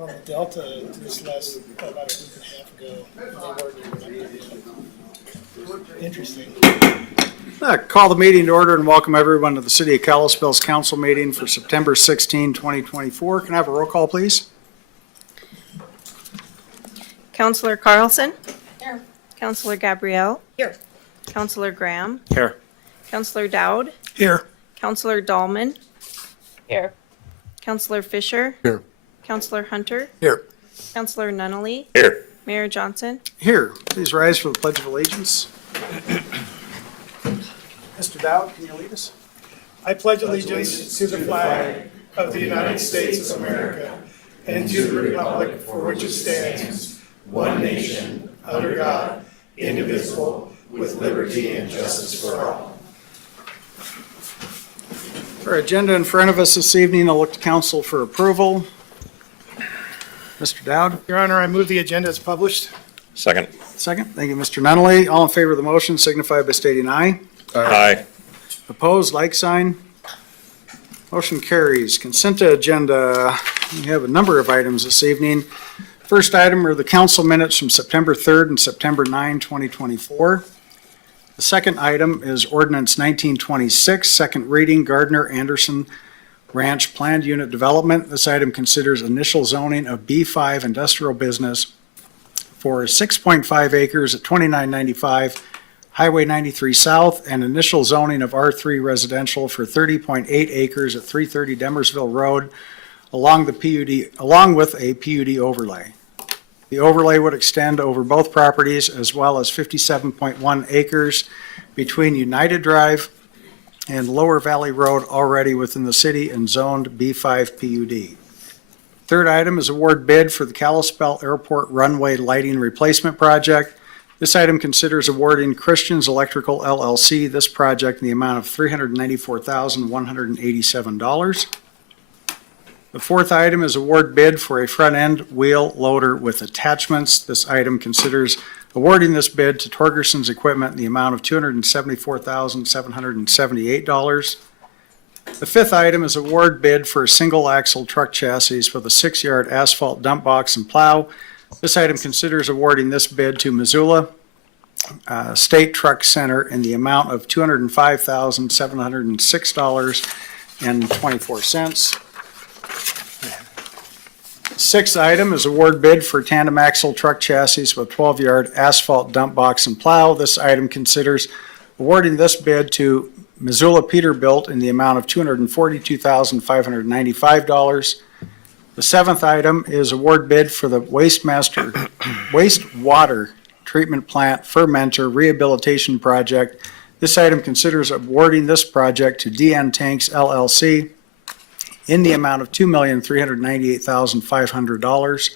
on the Delta this last, about a week and a half ago, and they weren't even updated. Interesting. Call the meeting to order and welcome everyone to the City of Kalispell's council meeting for September 16, 2024. Can I have a roll call, please? Councillor Carlson? Here. Councillor Gabrielle? Here. Councillor Graham? Here. Councillor Dowd? Here. Councillor Dahlman? Here. Councillor Fisher? Here. Councillor Hunter? Here. Councillor Nunnally? Here. Mayor Johnson? Here. Please rise for the Pledge of Allegiance. Mr. Dowd, can you lead us? I pledge allegiance to the flag of the United States of America and to the republic for which it stands, one nation, under God, indivisible, with liberty and justice for all. Our agenda in front of us this evening, I'll look to council for approval. Mr. Dowd? Your Honor, I move the agenda as published. Second. Second. Thank you, Mr. Nunnally. All in favor of the motion signify by stating aye. Aye. Opposed, like sign. Motion carries. Consent agenda. We have a number of items this evening. First item are the council minutes from September 3rd and September 9, 2024. The second item is ordinance 1926, second reading, Gardner Anderson Ranch Planned Unit Development. This item considers initial zoning of B5 industrial business for 6.5 acres at 2995 Highway 93 South and initial zoning of R3 residential for 30.8 acres at 330 Demersville Road along with a PUD overlay. The overlay would extend over both properties as well as 57.1 acres between United Drive and Lower Valley Road already within the city and zoned B5 PUD. Third item is award bid for the Kalispell Airport runway lighting replacement project. This item considers awarding Christians Electrical LLC this project in the amount of $394,187. The fourth item is award bid for a front-end wheel loader with attachments. This item considers awarding this bid to Torgerson's Equipment in the amount of $274,778. The fifth item is award bid for a single-axle truck chassis with a 6-yard asphalt dump box and plow. This item considers awarding this bid to Missoula State Truck Center in the amount of $205,706.24. Sixth item is award bid for tandem axle truck chassis with 12-yard asphalt dump box and plow. This item considers awarding this bid to Missoula Peterbilt in the amount of $242,595. The seventh item is award bid for the wastewater treatment plant fermenter rehabilitation project. This item considers awarding this project to DN Tanks LLC in the amount of $2,398,500.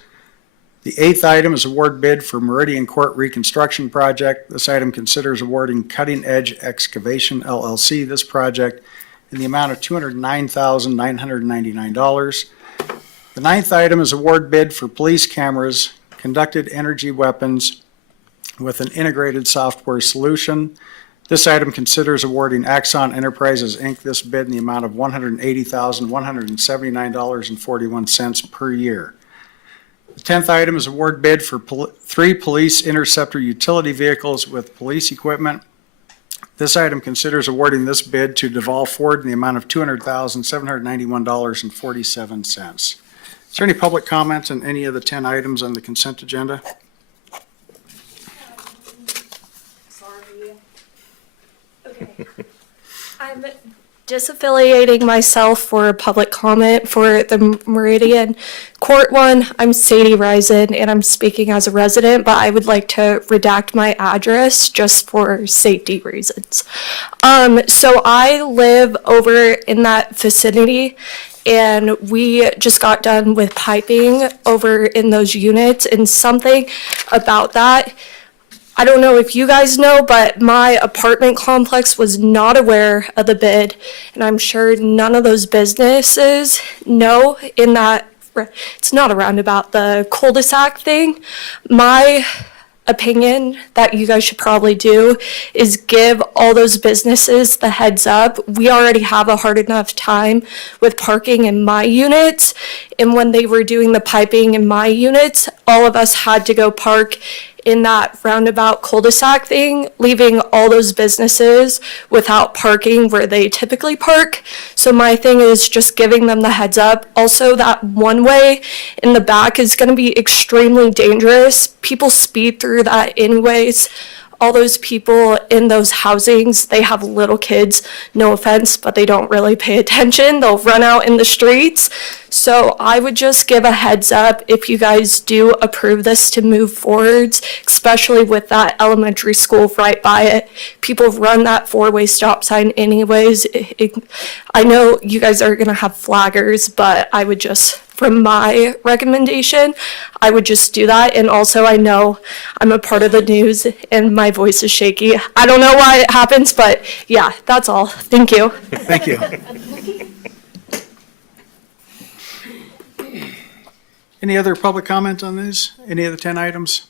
The eighth item is award bid for Meridian Court reconstruction project. This item considers awarding Cutting Edge Excavation LLC this project in the amount of $209,999. The ninth item is award bid for police cameras, conducted energy weapons with an integrated software solution. This item considers awarding Axon Enterprises, Inc. this bid in the amount of $180,179.41 per year. The 10th item is award bid for 3 police interceptor utility vehicles with police equipment. This item considers awarding this bid to Duval Ford in the amount of $200,791.47. Is there any public comment on any of the 10 items on the consent agenda? Sorry. Okay. I'm disaffiliating myself for public comment for the Meridian Court one. I'm Sadie Risen and I'm speaking as a resident, but I would like to redact my address just for safety reasons. So I live over in that vicinity and we just got done with piping over in those units, and something about that, I don't know if you guys know, but my apartment complex was not aware of the bid, and I'm sure none of those businesses know in that, it's not a roundabout, the cul-de-sac thing. My opinion that you guys should probably do is give all those businesses the heads up. We already have a hard enough time with parking in my units. And when they were doing the piping in my units, all of us had to go park in that roundabout cul-de-sac thing, leaving all those businesses without parking where they typically park. So my thing is just giving them the heads up. Also, that one way in the back is going to be extremely dangerous. People speed through that anyways. All those people in those housings, they have little kids, no offense, but they don't really pay attention. They'll run out in the streets. So I would just give a heads up if you guys do approve this to move forwards, especially with that elementary school right by it. People run that four-way stop sign anyways. I know you guys are gonna have flaggers, but I would just, from my recommendation, I would just do that. And also, I know I'm a part of the news and my voice is shaky. I don't know why it happens, but yeah, that's all. Thank you. Thank you. Any other public comment on these? Any of the 10 items?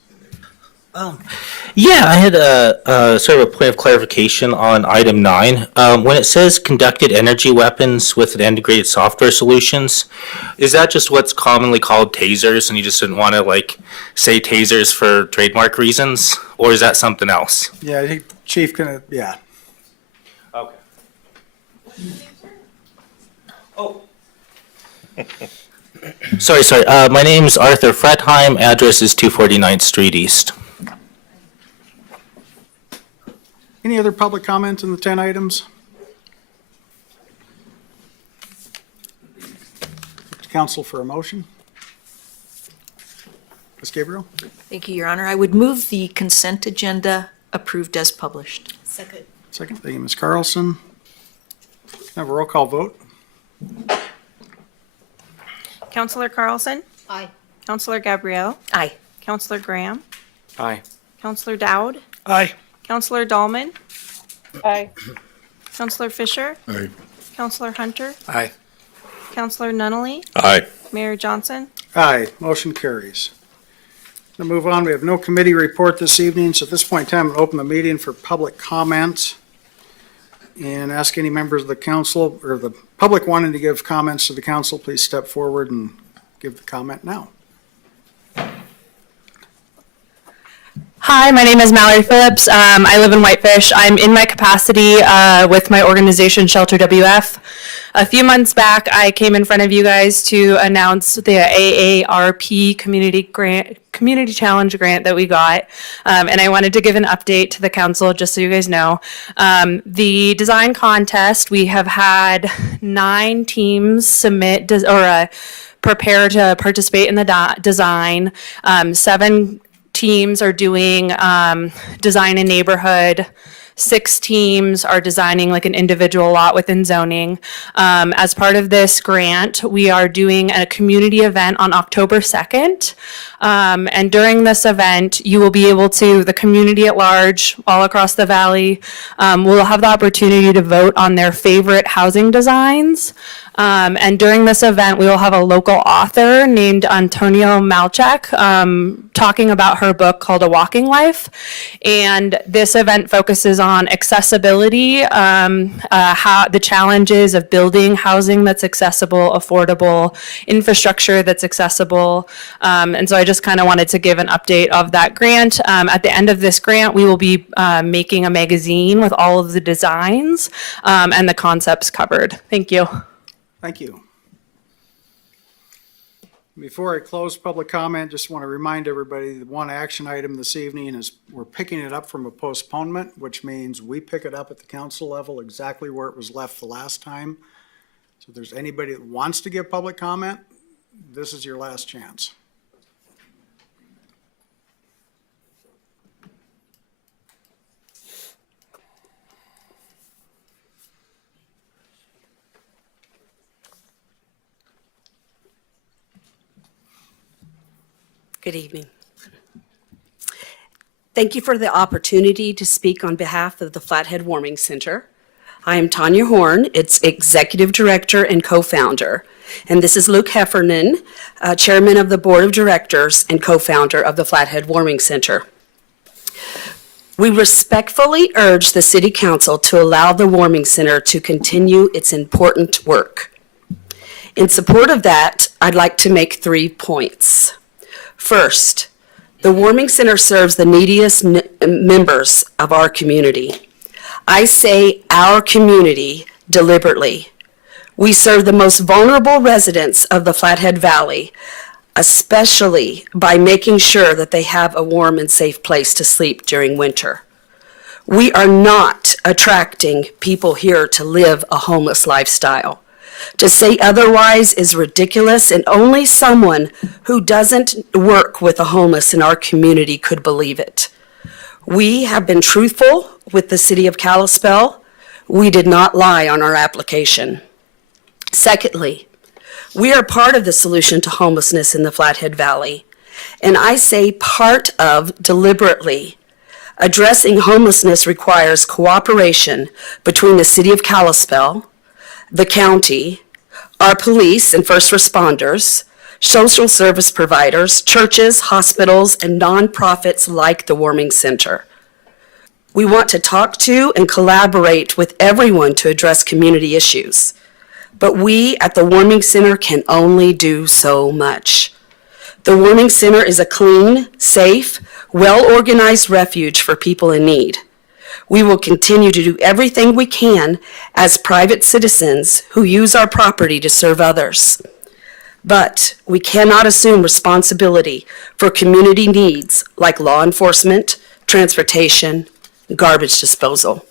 Yeah, I had a sort of a point of clarification on item 9. When it says conducted energy weapons with an integrated software solutions, is that just what's commonly called tasers, and you just didn't want to like say tasers for trademark reasons, or is that something else? Yeah, I think Chief can, yeah. Okay. Oh. Sorry. My name's Arthur Fretheim. Address is 249th Street East. Any other public comment on the 10 items? Council for a motion? Ms. Gabriel? Thank you, Your Honor. I would move the consent agenda approved as published. Second. Second, thank you, Ms. Carlson. Can I have a roll call vote? Counselor Carlson? Aye. Counselor Gabrielle? Aye. Counselor Graham? Aye. Counselor Dowd? Aye. Counselor Dahlman? Aye. Counselor Fisher? Aye. Counselor Hunter? Aye. Counselor Nunley? Aye. Mayor Johnson? Aye, motion carries. To move on, we have no committee report this evening, so at this point in time, I'll open the meeting for public comment and ask any members of the council or the public wanting to give comments to the council, please step forward and give the comment now. Hi, my name is Mallory Phillips. I live in Whitefish. I'm in my capacity with my organization Shelter WF. A few months back, I came in front of you guys to announce the AARP Community Challenge grant that we got. And I wanted to give an update to the council just so you guys know. The design contest, we have had 9 teams submit prepare to participate in the design. 7 teams are doing design in neighborhood. 6 teams are designing like an individual lot within zoning. As part of this grant, we are doing a community event on October 2nd. And during this event, you will be able to, the community at large, all across the valley, will have the opportunity to vote on their favorite housing designs. And during this event, we will have a local author named Antonio Malchek talking about her book called A Walking Life. And this event focuses on accessibility, how the challenges of building housing that's accessible, affordable, infrastructure that's accessible. And so I just kind of wanted to give an update of that grant. At the end of this grant, we will be making a magazine with all of the designs and the concepts covered. Thank you. Thank you. Before I close public comment, just want to remind everybody that one action item this evening is we're picking it up from a postponement, which means we pick it up at the council level exactly where it was left the last time. So if there's anybody that wants to give public comment, this is your last chance. Good evening. Thank you for the opportunity to speak on behalf of the Flathead Warming Center. I am Tanya Horn, its Executive Director and Co-founder. And this is Luke Heffernan, Chairman of the Board of Directors and Co-founder of the Flathead Warming Center. We respectfully urge the City Council to allow the Warming Center to continue its important work. In support of that, I'd like to make 3 points. First, the Warming Center serves the neediest members of our community. I say our community deliberately. We serve the most vulnerable residents of the Flathead Valley, especially by making sure that they have a warm and safe place to sleep during winter. We are not attracting people here to live a homeless lifestyle. To say otherwise is ridiculous, and only someone who doesn't work with the homeless in our community could believe it. We have been truthful with the City of Kalispell. We did not lie on our application. Secondly, we are part of the solution to homelessness in the Flathead Valley, and I say part of deliberately. Addressing homelessness requires cooperation between the City of Kalispell, the county, our police and first responders, social service providers, churches, hospitals, and nonprofits like the Warming Center. We want to talk to and collaborate with everyone to address community issues, but we at the Warming Center can only do so much. The Warming Center is a clean, safe, well-organized refuge for people in need. We will continue to do everything we can as private citizens who use our property to serve others. But we cannot assume responsibility for community needs like law enforcement, transportation, garbage disposal.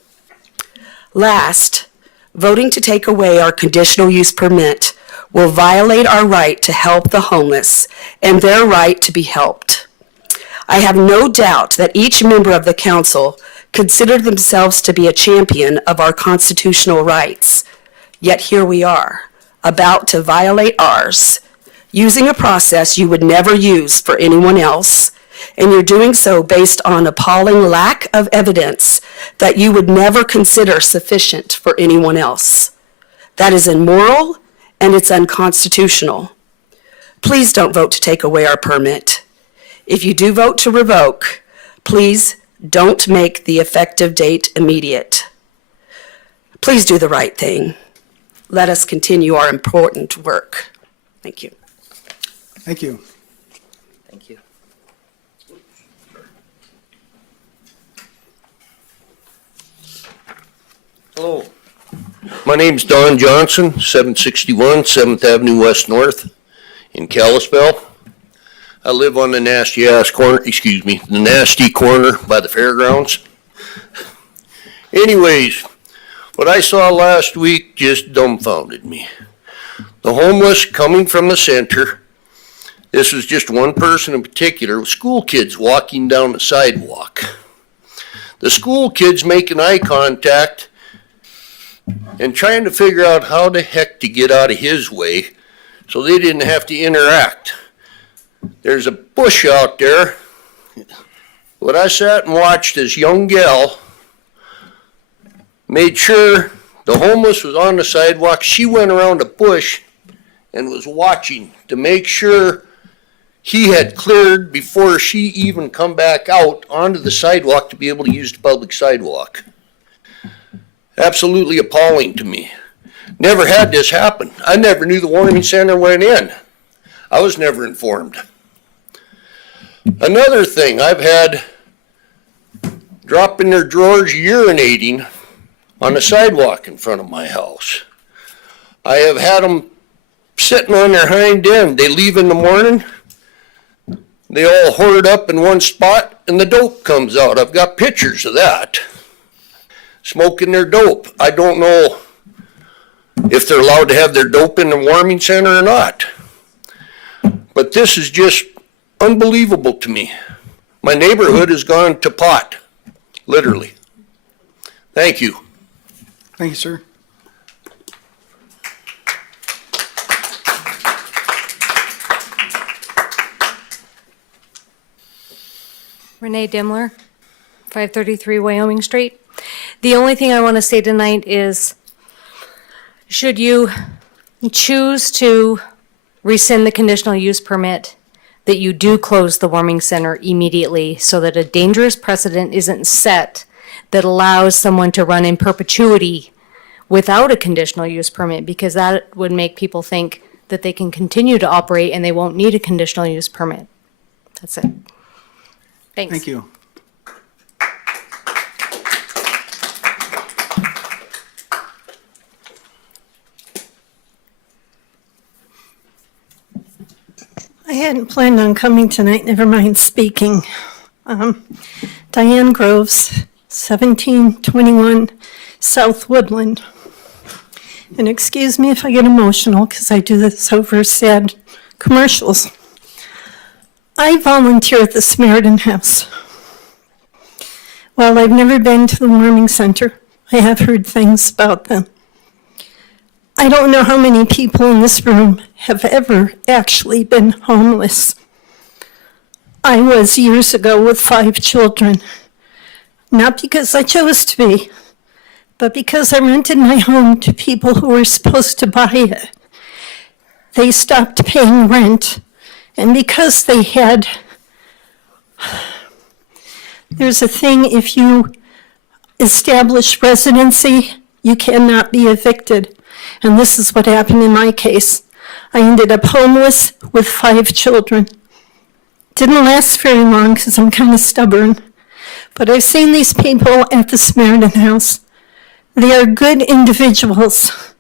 Last, voting to take away our conditional use permit will violate our right to help the homeless and their right to be helped. I have no doubt that each member of the council consider themselves to be a champion of our constitutional rights. Yet here we are, about to violate ours, using a process you would never use for anyone else, and you're doing so based on appalling lack of evidence that you would never consider sufficient for anyone else. That is immoral and it's unconstitutional. Please don't vote to take away our permit. If you do vote to revoke, please don't make the effective date immediate. Please do the right thing. Let us continue our important work. Thank you. Thank you. Thank you. Hello. My name's Don Johnson, 761 7th Avenue West North in Kalispell. I live on the nasty corner by the fairgrounds. Anyways, what I saw last week just dumbfounded me. The homeless coming from the center. This was just one person in particular, school kids walking down the sidewalk. The school kids making eye contact and trying to figure out how the heck to get out of his way so they didn't have to interact. There's a bush out there. What I sat and watched this young gal made sure the homeless was on the sidewalk. She went around the bush and was watching to make sure he had cleared before she even come back out onto the sidewalk to be able to use the public sidewalk. Absolutely appalling to me. Never had this happen. I never knew the warming center went in. I was never informed. Another thing, I've had drop in their drawers urinating on the sidewalk in front of my house. I have had them sitting on their hind end. They leave in the morning, they all hoard up in one spot, and the dope comes out. I've got pictures of that. Smoking their dope. I don't know if they're allowed to have their dope in the warming center or not. But this is just unbelievable to me. My neighborhood has gone to pot, literally. Thank you. Thank you, sir. Renee Dimmler, 533 Wyoming Street. The only thing I want to say tonight is, should you choose to rescind the conditional use permit, that you do close the warming center immediately so that a dangerous precedent isn't set that allows someone to run in perpetuity without a conditional use permit, because that would make people think that they can continue to operate and they won't need a conditional use permit. That's it. Thanks. Thank you. I hadn't planned on coming tonight, never mind speaking. Diane Groves, 1721 South Woodland. And excuse me if I get emotional, because I do this over sad commercials. I volunteer at the Samaritan House. While I've never been to the warming center, I have heard things about them. I don't know how many people in this room have ever actually been homeless. I was years ago with 5 children, not because I chose to be, but because I rented my home to people who were supposed to buy it. They stopped paying rent, and because they had, there's a thing, if you establish residency, you cannot be evicted. And this is what happened in my case. I ended up homeless with 5 children. Didn't last very long because I'm kind of stubborn. But I've seen these people at the Samaritan House. They are good individuals.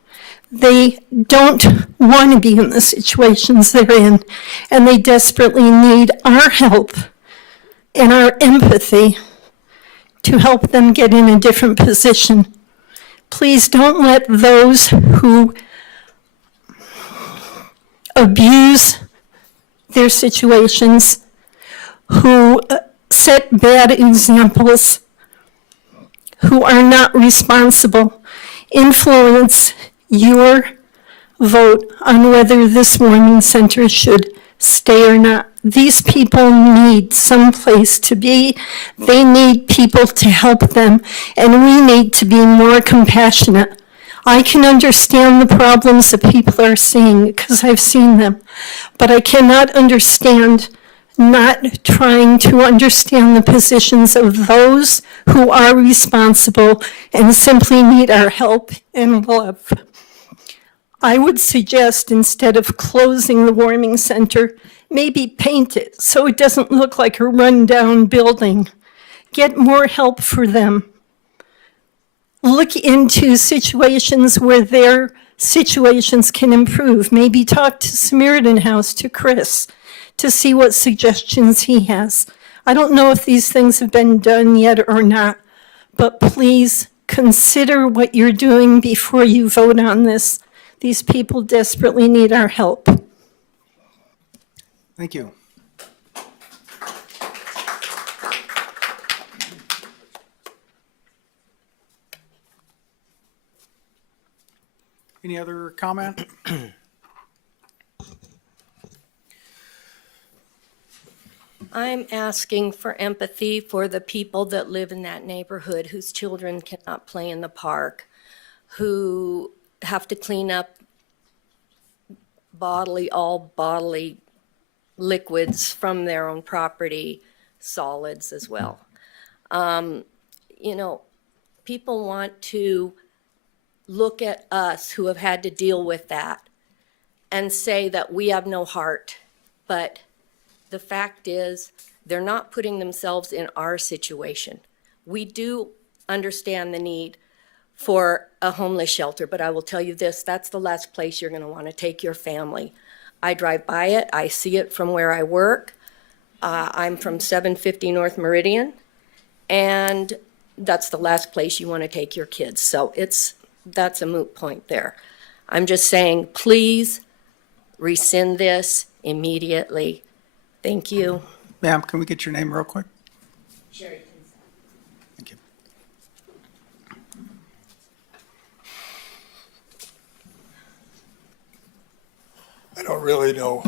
They don't want to be in the situations they're in, and they desperately need our help and our empathy to help them get in a different position. Please don't let those who abuse their situations, who set bad examples, who are not responsible, influence your vote on whether this warming center should stay or not. These people need some place to be. They need people to help them, and we need to be more compassionate. I can understand the problems that people are seeing because I've seen them, but I cannot understand not trying to understand the positions of those who are responsible and simply need our help and love. I would suggest, instead of closing the warming center, maybe paint it so it doesn't look like a rundown building. Get more help for them. Look into situations where their situations can improve. Maybe talk to Samaritan House, to Chris, to see what suggestions he has. I don't know if these things have been done yet or not, but please consider what you're doing before you vote on this. These people desperately need our help. Thank you. Any other comment? I'm asking for empathy for the people that live in that neighborhood whose children cannot play in the park, who have to clean up all bodily liquids from their own property, solids as well. People want to look at us who have had to deal with that and say that we have no heart, but the fact is, they're not putting themselves in our situation. We do understand the need for a homeless shelter, but I will tell you this, that's the last place you're gonna wanna take your family. I drive by it, I see it from where I work. I'm from 750 North Meridian, and that's the last place you wanna take your kids. So that's a moot point there. I'm just saying, please rescind this immediately. Thank you. Ma'am, can we get your name real quick? Sherry. Thank you. I don't really know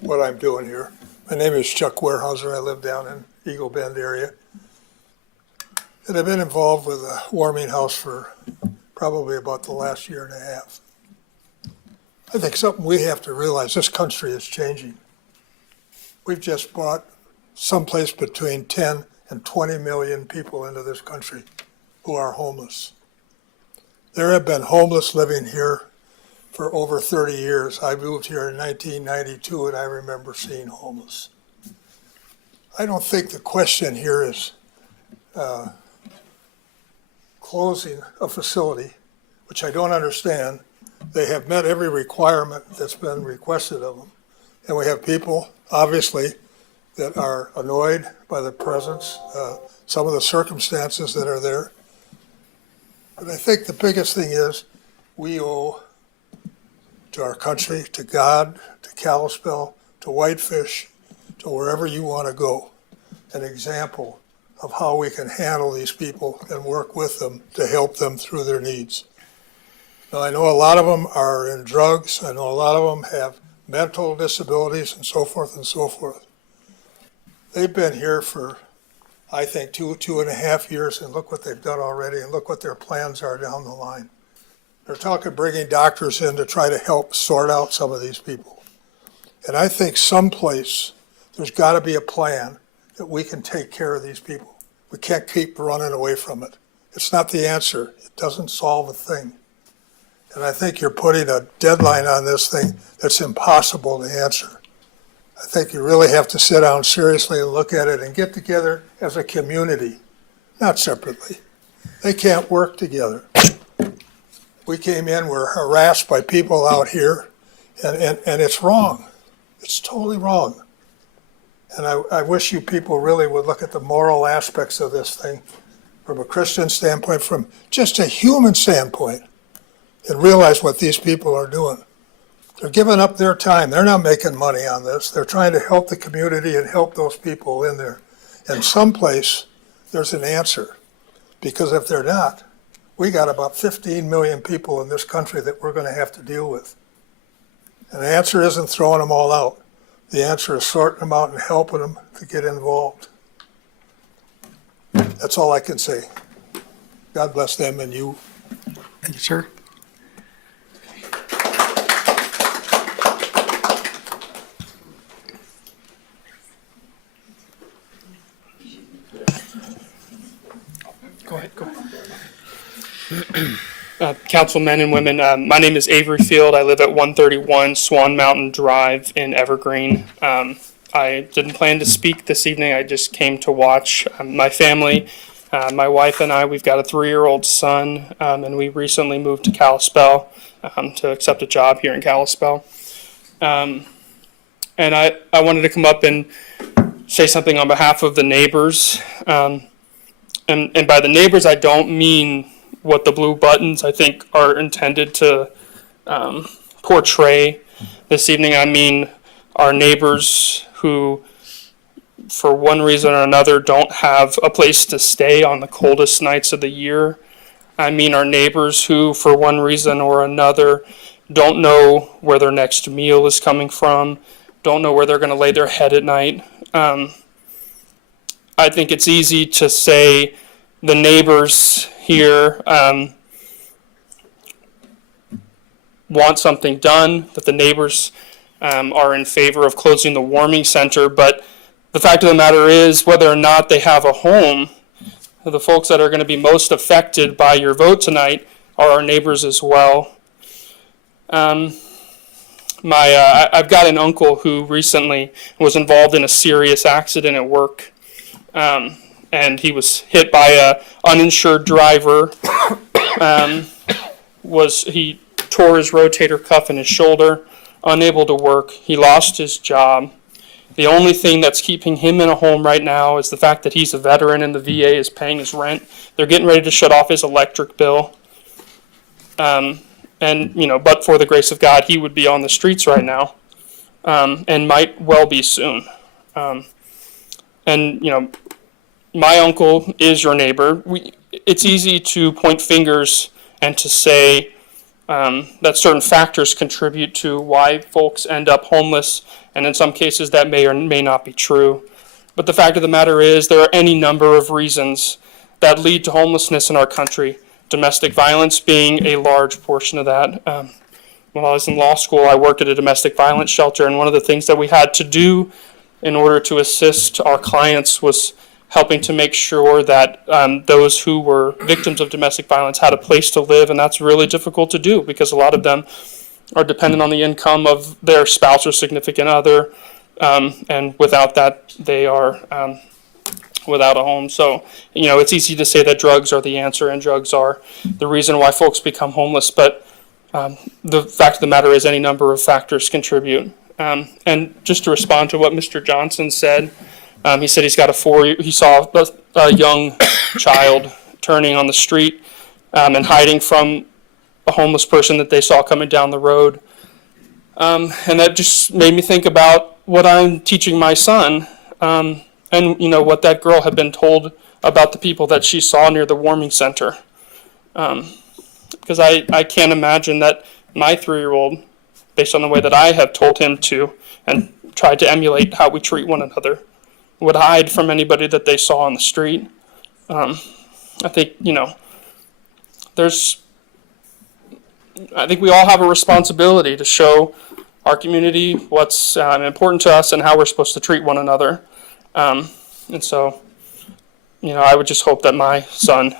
what I'm doing here. My name is Chuck Warehouser. I live down in Eagle Bend area. And I've been involved with a warming house for probably about the last year and a half. I think something we have to realize, this country is changing. we've just brought someplace between 10 and 20 million people into this country who are homeless. There have been homeless living here for over 30 years. I moved here in 1992 and I remember seeing homeless. I don't think the question here is closing a facility, which I don't understand. They have met every requirement that's been requested of them. And we have people, obviously, that are annoyed by the presence, some of the circumstances that are there. But I think the biggest thing is we owe to our country, to God, to Kalispell, to Whitefish, to wherever you want to go, an example of how we can handle these people and work with them to help them through their needs. Now, I know a lot of them are in drugs. I know a lot of them have mental disabilities and so forth and so forth. They've been here for, I think, 2.5 years, and look what they've done already, and look what their plans are down the line. They're talking bringing doctors in to try to help sort out some of these people. And I think someplace there's got to be a plan that we can take care of these people. We can't keep running away from it. It's not the answer. It doesn't solve a thing. And I think you're putting a deadline on this thing that's impossible to answer. I think you really have to sit down seriously and look at it and get together as a community, not separately. They can't work together. We came in, we're harassed by people out here, and it's wrong. It's totally wrong. And I wish you people really would look at the moral aspects of this thing from a Christian standpoint, from just a human standpoint, and realize what these people are doing. They're giving up their time. They're not making money on this. They're trying to help the community and help those people in there. And someplace there's an answer, because if they're not, we got about 15 million people in this country that we're going to have to deal with. And the answer isn't throwing them all out. The answer is sorting them out and helping them to get involved. That's all I can say. God bless them and you. Thank you, sir. Go ahead, go ahead. Councilmen and women, my name is Avery Field. I live at 131 Swan Mountain Drive in Evergreen. I didn't plan to speak this evening. I just came to watch my family. My wife and I, we've got a 3-year-old son, and we recently moved to Kalispell to accept a job here in Kalispell. And I wanted to come up and say something on behalf of the neighbors. And by the neighbors, I don't mean what the blue buttons, I think, are intended to portray this evening. I mean our neighbors who, for one reason or another, don't have a place to stay on the coldest nights of the year. I mean our neighbors who, for one reason or another, don't know where their next meal is coming from, don't know where they're going to lay their head at night. I think it's easy to say the neighbors here want something done, that the neighbors are in favor of closing the warming center, but the fact of the matter is, whether or not they have a home, the folks that are going to be most affected by your vote tonight are our neighbors as well. I've got an uncle who recently was involved in a serious accident at work. And he was hit by a uninsured driver. He tore his rotator cuff in his shoulder, unable to work. He lost his job. The only thing that's keeping him in a home right now is the fact that he's a veteran and the VA is paying his rent. They're getting ready to shut off his electric bill. And, but for the grace of God, he would be on the streets right now, and might well be soon. My uncle is your neighbor. It's easy to point fingers and to say that certain factors contribute to why folks end up homeless, and in some cases that may or may not be true. But the fact of the matter is there are any number of reasons that lead to homelessness in our country, domestic violence being a large portion of that. When I was in law school, I worked at a domestic violence shelter, and one of the things that we had to do in order to assist our clients was helping to make sure that those who were victims of domestic violence had a place to live, and that's really difficult to do because a lot of them are dependent on the income of their spouse or significant other, and without that, they are without a home. So, it's easy to say that drugs are the answer and drugs are the reason why folks become homeless, but the fact of the matter is any number of factors contribute. And just to respond to what Mr. Johnson said, he said he saw a young child turning on the street and hiding from a homeless person that they saw coming down the road. And that just made me think about what I'm teaching my son, and what that girl had been told about the people that she saw near the warming center. Because I can't imagine that my 3-year-old, based on the way that I have told him to and tried to emulate how we treat one another, would hide from anybody that they saw on the street. I think we all have a responsibility to show our community what's important to us and how we're supposed to treat one another. And so, I would just hope that my son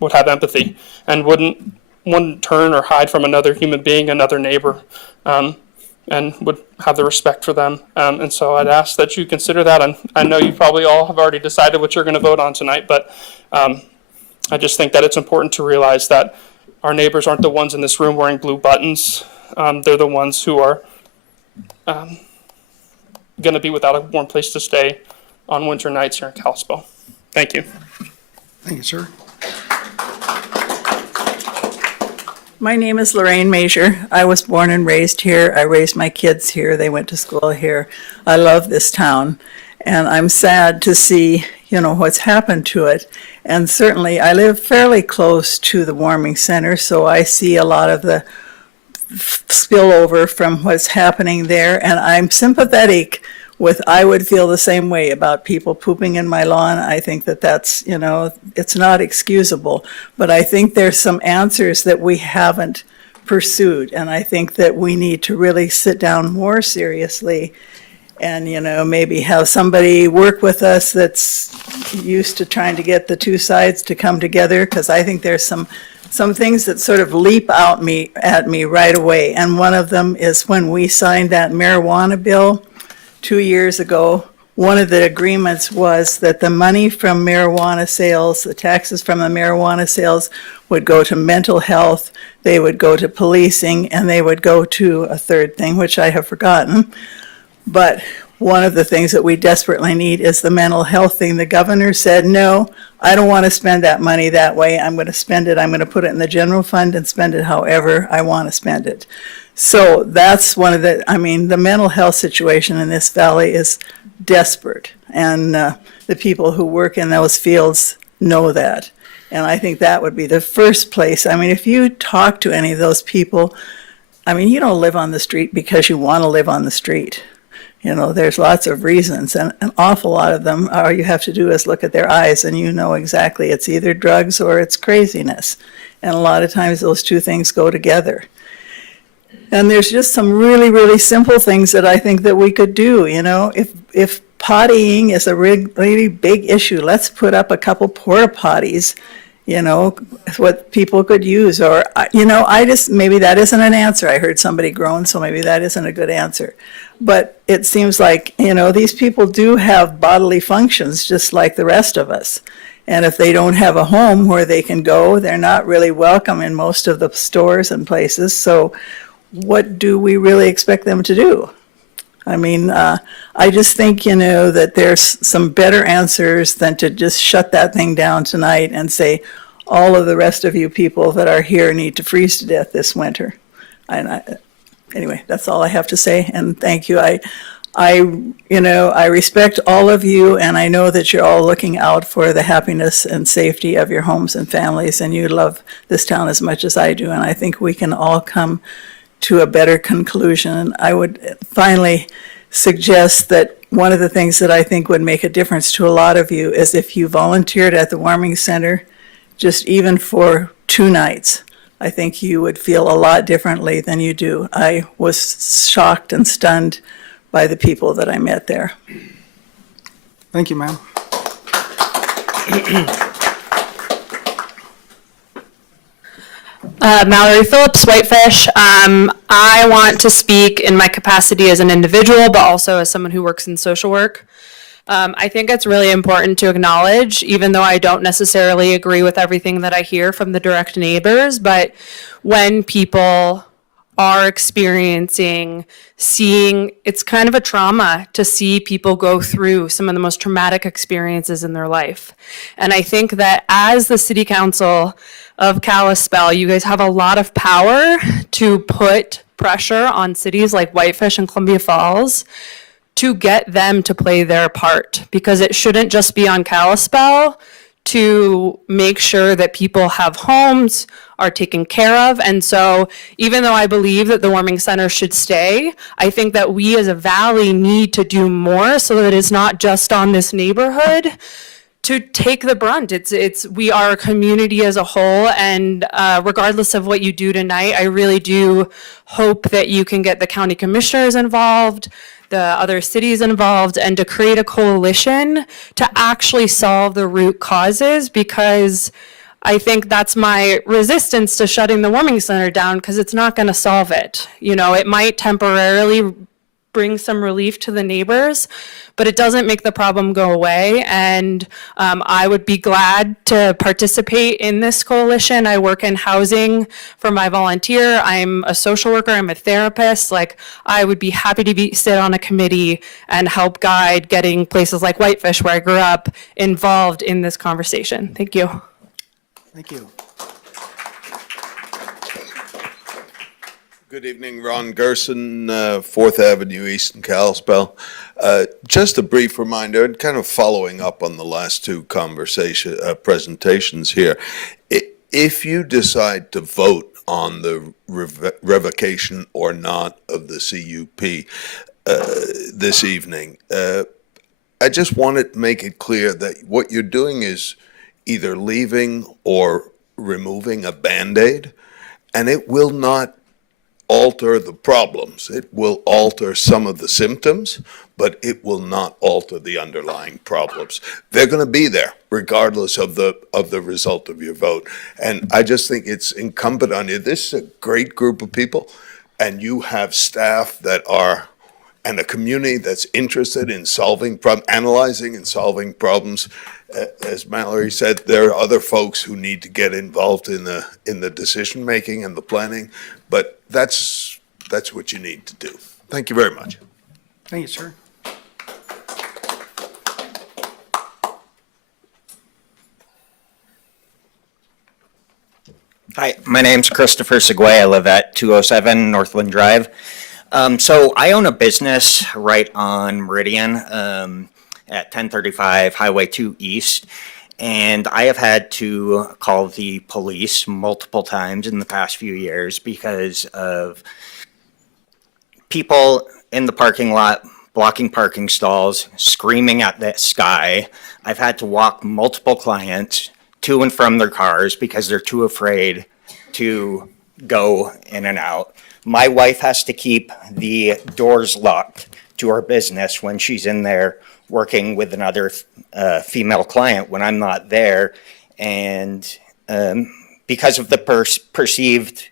would have empathy and wouldn't turn or hide from another human being, another neighbor, and would have the respect for them. And so I'd ask that you consider that. And I know you probably all have already decided what you're going to vote on tonight, but I just think that it's important to realize that our neighbors aren't the ones in this room wearing blue buttons. They're the ones who are going to be without a warm place to stay on winter nights here in Kalispell. Thank you. Thank you, sir. My name is Lorraine Major. I was born and raised here. I raised my kids here. They went to school here. I love this town, and I'm sad to see, what's happened to it. And certainly, I live fairly close to the warming center, so I see a lot of the spillover from what's happening there, and I'm sympathetic I would feel the same way about people pooping in my lawn. I think that's, it's not excusable, but I think there's some answers that we haven't pursued, and I think that we need to really sit down more seriously and, maybe have somebody work with us that's used to trying to get the two sides to come together, because I think there's some things that sort of leap out at me right away, and one of them is when we signed that marijuana bill 2 years ago. One of the agreements was that the money from marijuana sales, the taxes from the marijuana sales, would go to mental health, they would go to policing, and they would go to a third thing, which I have forgotten. But one of the things that we desperately need is the mental health thing. The governor said, no, I don't want to spend that money that way. I'm going to spend it. I'm going to put it in the general fund and spend it however I want to spend it. So that's one of the mental health situation in this valley is desperate. And the people who work in those fields know that. And I think that would be the first place. If you talk to any of those people, you don't live on the street because you want to live on the street. There's lots of reasons, and an awful lot of them, all you have to do is look at their eyes and exactly it's either drugs or it's craziness. And a lot of times those two things go together. And there's just some really, really simple things that I think that we could do, if pottying is a really big issue, let's put up a couple porta potties, what people could use, or, maybe that isn't an answer. I heard somebody groan, so maybe that isn't a good answer. But it seems like, these people do have bodily functions just like the rest of us. And if they don't have a home where they can go, they're not really welcome in most of the stores and places. So what do we really expect them to do? I just think, that there's some better answers than to just shut that thing down tonight and say, all of the rest of you people that are here need to freeze to death this winter. Anyway, that's all I have to say, and thank you. I respect all of you, and I know that you're all looking out for the happiness and safety of your homes and families, and you love this town as much as I do, and I think we can all come to a better conclusion. I would finally suggest that one of the things that I think would make a difference to a lot of you is if you volunteered at the warming center, just even for 2 nights. I think you would feel a lot differently than you do. I was shocked and stunned by the people that I met there. Thank you, ma'am. Mallory Phillips, Whitefish. I want to speak in my capacity as an individual, but also as someone who works in social work. I think it's really important to acknowledge, even though I don't necessarily agree with everything that I hear from the direct neighbors, but when people are experiencing, seeing, it's kind of a trauma to see people go through some of the most traumatic experiences in their life. And I think that as the City Council of Kalispell, you guys have a lot of power to put pressure on cities like Whitefish and Columbia Falls to get them to play their part, because it shouldn't just be on Kalispell to make sure that people have homes, are taken care of. And so even though I believe that the warming center should stay, I think that we as a valley need to do more so that it's not just on this neighborhood to take the brunt. We are a community as a whole, and regardless of what you do tonight, I really do hope that you can get the county commissioners involved, the other cities involved, and to create a coalition to actually solve the root causes, because I think that's my resistance to shutting the warming center down, because it's not going to solve it. You know, it might temporarily bring some relief to the neighbors, but it doesn't make the problem go away. And I would be glad to participate in this coalition. I work in housing for my volunteer. I'm a social worker, I'm a therapist. Like, I would be happy to sit on a committee and help guide getting places like Whitefish, where I grew up, involved in this conversation. Thank you. Thank you. Good evening, Ron Gerson, 4th Avenue East in Kalispell. Just a brief reminder, and kind of following up on the last two presentations here. If you decide to vote on the revocation or not of the CUP this evening, I just wanted to make it clear that what you're doing is either leaving or removing a Band-Aid, and it will not alter the problems. It will alter some of the symptoms, but it will not alter the underlying problems. They're going to be there regardless of the result of your vote. And I just think it's incumbent on you. This is a great group of people, and you have staff that are, and a community that's interested in analyzing and solving problems. As Mallory said, there are other folks who need to get involved in the decision making and the planning, but that's what you need to do. Thank you very much. Thank you, sir. Hi, my name's Christopher Segway. I live at 207 Northland Drive. So I own a business right on Meridian at 1035 Highway 2 East, and I have had to call the police multiple times in the past few years because of people in the parking lot blocking parking stalls, screaming at the sky. I've had to walk multiple clients to and from their cars because they're too afraid to go in and out. My wife has to keep the doors locked to her business when she's in there working with another female client when I'm not there. And because of the perceived,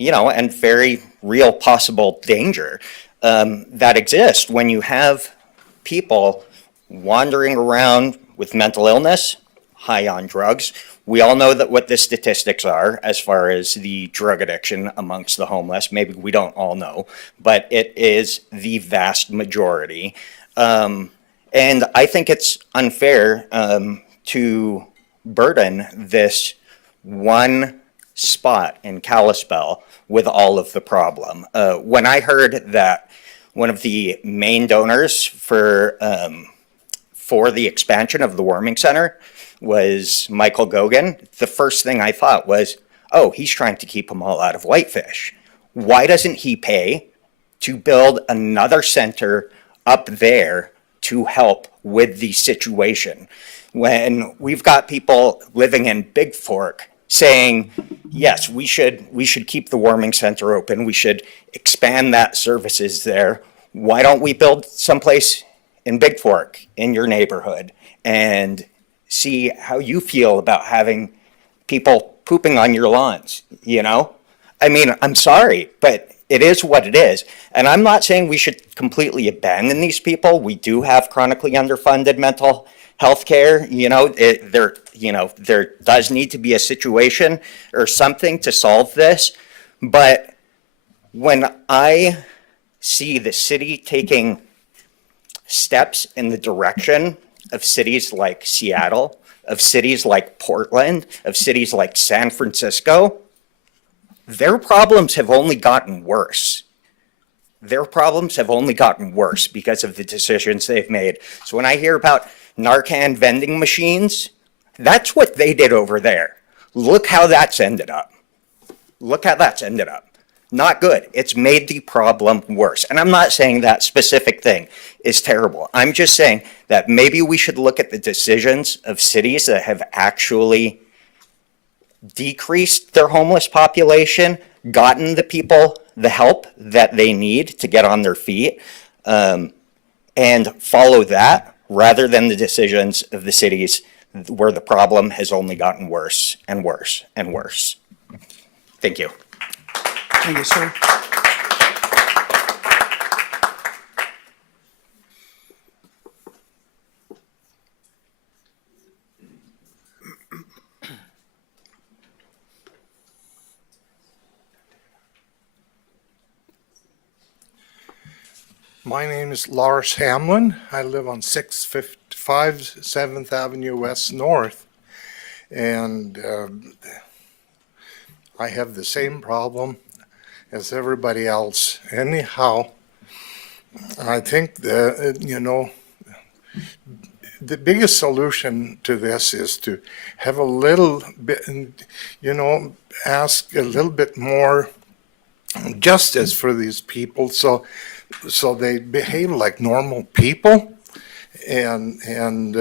and very real possible danger that exists when you have people wandering around with mental illness, high on drugs. We all know that what the statistics are as far as the drug addiction amongst the homeless. Maybe we don't all know, but it is the vast majority. And I think it's unfair to burden this one spot in Kalispell with all of the problem. When I heard that one of the main donors for the expansion of the warming center was Michael Gogan, the first thing I thought was, oh, he's trying to keep them all out of Whitefish. Why doesn't he pay to build another center up there to help with the situation? When we've got people living in Big Fork saying, yes, we should keep the warming center open, we should expand that services there. Why don't we build someplace in Big Fork in your neighborhood and see how you feel about having people pooping on your lawns, you know? I mean, I'm sorry, but it is what it is. And I'm not saying we should completely abandon these people. We do have chronically underfunded mental health care. There does need to be a situation or something to solve this. But when I see the city taking steps in the direction of cities like Seattle, of cities like Portland, of cities like San Francisco, their problems have only gotten worse. Their problems have only gotten worse because of the decisions they've made. So when I hear about Narcan vending machines, that's what they did over there. Look how that's ended up. Look how that's ended up. Not good. It's made the problem worse. And I'm not saying that specific thing is terrible. I'm just saying that maybe we should look at the decisions of cities that have actually decreased their homeless population, gotten the people the help that they need to get on their feet, and follow that rather than the decisions of the cities where the problem has only gotten worse and worse and worse. Thank you. Thank you, sir. My name is Lars Hamlin. I live on 655 7th Avenue West North. And I have the same problem as everybody else. Anyhow, I think the biggest solution to this is to have a little bit, ask a little bit more justice for these people so they behave like normal people. And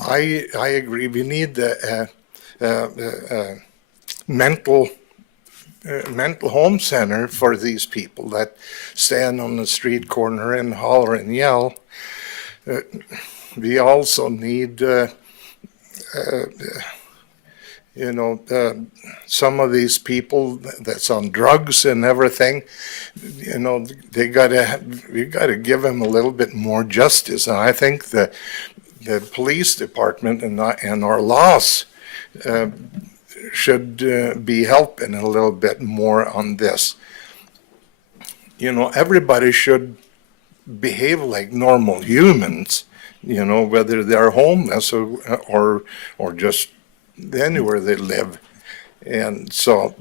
I agree, we need the mental home center for these people that stand on the street corner and holler and yell. We also need, some of these people that's on drugs and everything, we gotta give them a little bit more justice. And I think the police department and our laws should be helping a little bit more on this. Everybody should behave like normal humans, whether they're homeless or just anywhere they live. And so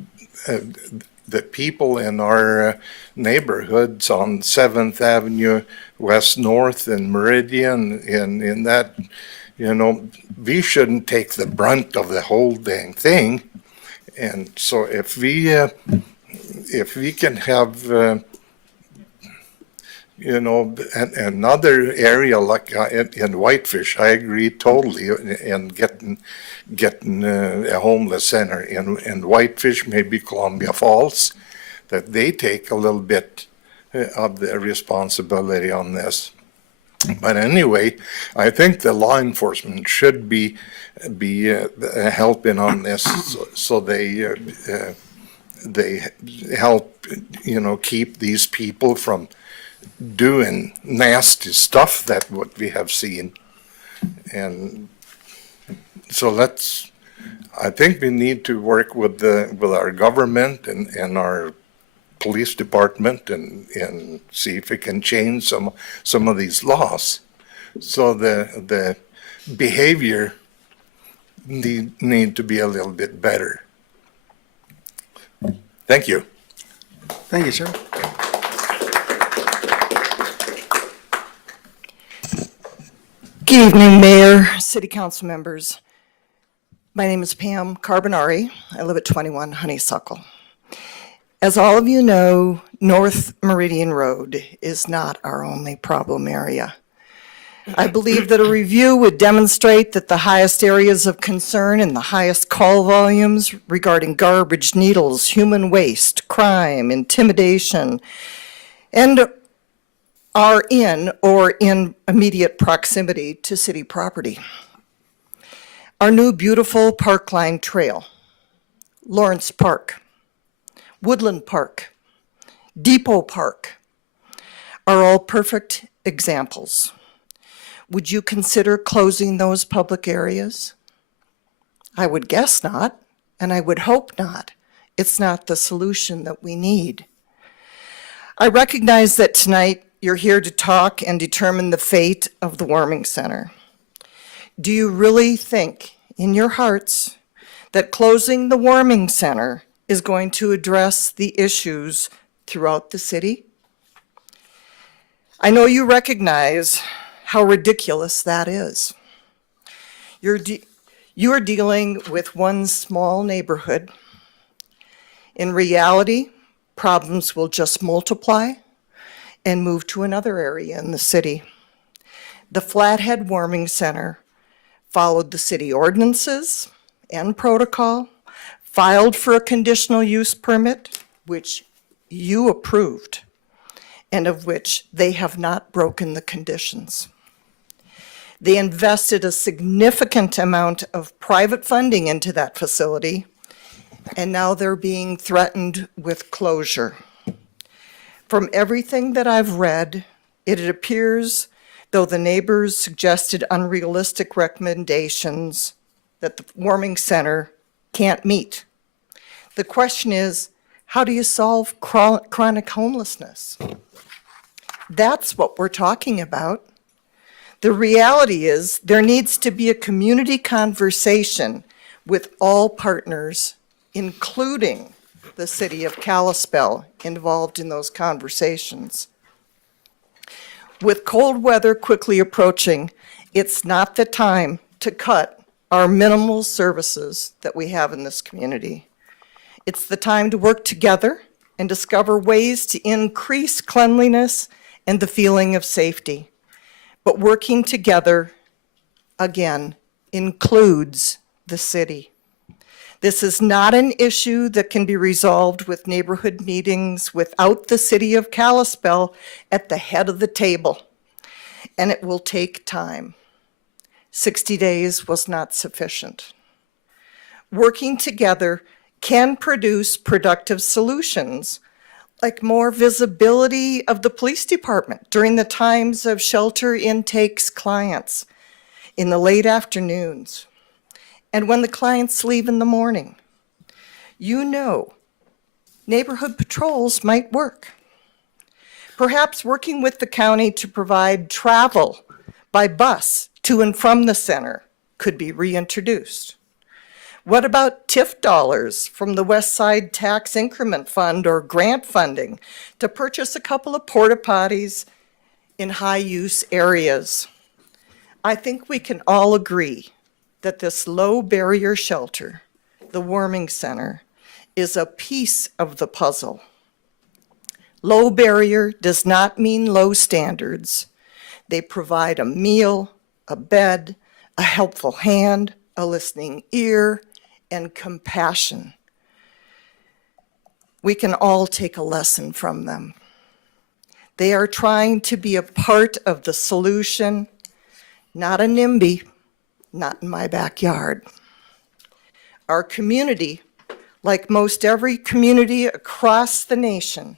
the people in our neighborhoods on 7th Avenue West North and Meridian and in that, we shouldn't take the brunt of the whole dang thing. And so if we can have another area like in Whitefish, I agree totally in getting a homeless center in Whitefish, maybe Columbia Falls, that they take a little bit of the responsibility on this. But anyway, I think the law enforcement should be helping on this, so they help keep these people from doing nasty stuff that what we have seen. And so I think we need to work with our government and our police department and see if we can change some of these laws. So the behavior need to be a little bit better. Thank you. Thank you, sir. Good evening, Mayor, City Council members. My name is Pam Carbonari. I live at 21 Honeysuckle. As all of you know, North Meridian Road is not our only problem area. I believe that a review would demonstrate that the highest areas of concern and the highest call volumes regarding garbage, needles, human waste, crime, intimidation, and are in or in immediate proximity to city property. Our new beautiful Parkline Trail, Lawrence Park, Woodland Park, Depot Park are all perfect examples. Would you consider closing those public areas? I would guess not, and I would hope not. It's not the solution that we need. I recognize that tonight you're here to talk and determine the fate of the Warming Center. Do you really think in your hearts that closing the Warming Center is going to address the issues throughout the city? I know you recognize how ridiculous that is. You are dealing with one small neighborhood. In reality, problems will just multiply and move to another area in the city. The Flathead Warming Center followed the city ordinances and protocol, filed for a conditional use permit, which you approved, and of which they have not broken the conditions. They invested a significant amount of private funding into that facility, and now they're being threatened with closure. From everything that I've read, it appears, though the neighbors suggested unrealistic recommendations, that the Warming Center can't meet. The question is, how do you solve chronic homelessness? That's what we're talking about. The reality is there needs to be a community conversation with all partners, including the city of Kalispell, involved in those conversations. With cold weather quickly approaching, it's not the time to cut our minimal services that we have in this community. It's the time to work together and discover ways to increase cleanliness and the feeling of safety. But working together, again, includes the city. This is not an issue that can be resolved with neighborhood meetings without the city of Kalispell at the head of the table, and it will take time. 60 days was not sufficient. Working together can produce productive solutions, like more visibility of the police department during the times of shelter intakes clients in the late afternoons, and when the clients leave in the morning. You know, neighborhood patrols might work. Perhaps working with the county to provide travel by bus to and from the center could be reintroduced. What about TIF dollars from the West Side Tax Increment Fund or grant funding to purchase a couple of porta potties in high-use areas? I think we can all agree that this low-barrier shelter, the Warming Center, is a piece of the puzzle. Low barrier does not mean low standards. They provide a meal, a bed, a helpful hand, a listening ear, and compassion. We can all take a lesson from them. They are trying to be a part of the solution, not a NIMBY, not in my backyard. Our community, like most every community across the nation,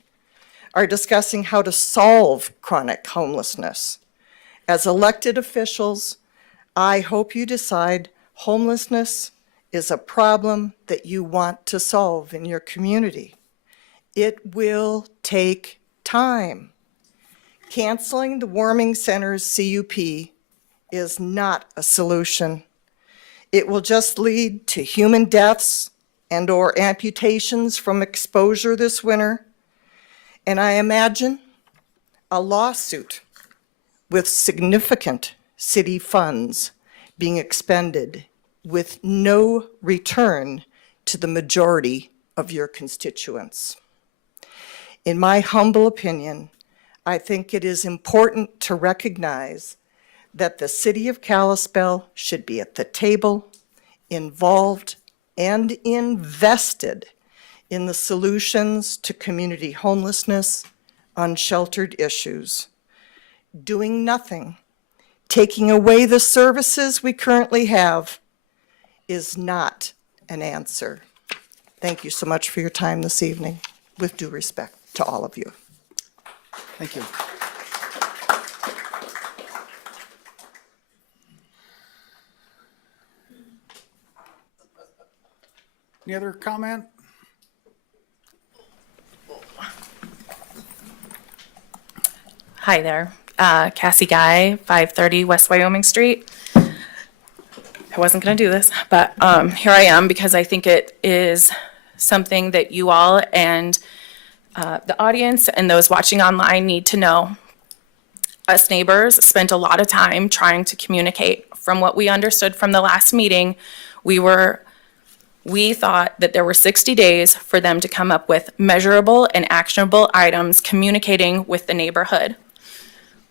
are discussing how to solve chronic homelessness. As elected officials, I hope you decide homelessness is a problem that you want to solve in your community. It will take time. Canceling the Warming Center's CUP is not a solution. It will just lead to human deaths and/or amputations from exposure this winter. And I imagine a lawsuit with significant city funds being expended with no return to the majority of your constituents. In my humble opinion, I think it is important to recognize that the city of Kalispell should be at the table, involved, and invested in the solutions to community homelessness on sheltered issues. Doing nothing, taking away the services we currently have, is not an answer. Thank you so much for your time this evening, with due respect to all of you. Thank you. Any other comment? Hi there, Cassie Guy, 530 West Wyoming Street. I wasn't going to do this, but here I am because I think it is something that you all and the audience and those watching online need to know. Us neighbors spent a lot of time trying to communicate. From what we understood from the last meeting, we thought that there were 60 days for them to come up with measurable and actionable items communicating with the neighborhood.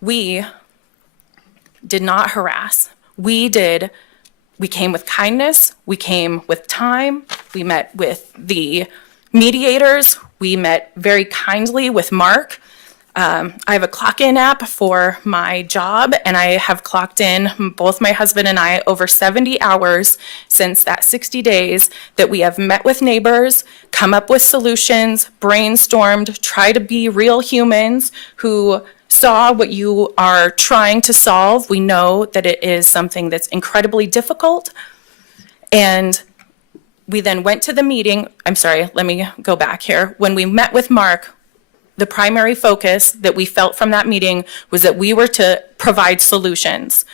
We did not harass. We came with kindness. We came with time. We met with the mediators. We met very kindly with Mark. I have a clock-in app for my job, and I have clocked in, both my husband and I, over 70 hours since that 60 days that we have met with neighbors, come up with solutions, brainstormed, try to be real humans who saw what you are trying to solve. We know that it is something that's incredibly difficult. And we then went to the meeting. I'm sorry, let me go back here. When we met with Mark, the primary focus that we felt from that meeting was that we were to provide solutions.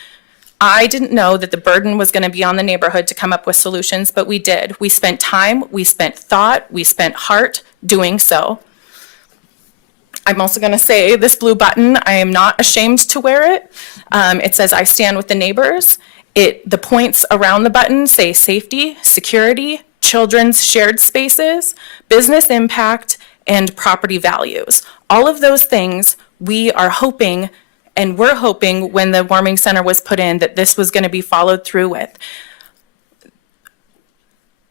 I didn't know that the burden was going to be on the neighborhood to come up with solutions, but we did. We spent time, we spent thought, we spent heart doing so. I'm also going to say this blue button, I am not ashamed to wear it. It says I stand with the neighbors. The points around the button say safety, security, children's shared spaces, business impact, and property values. All of those things we are hoping, and we're hoping when the warming center was put in, that this was going to be followed through with.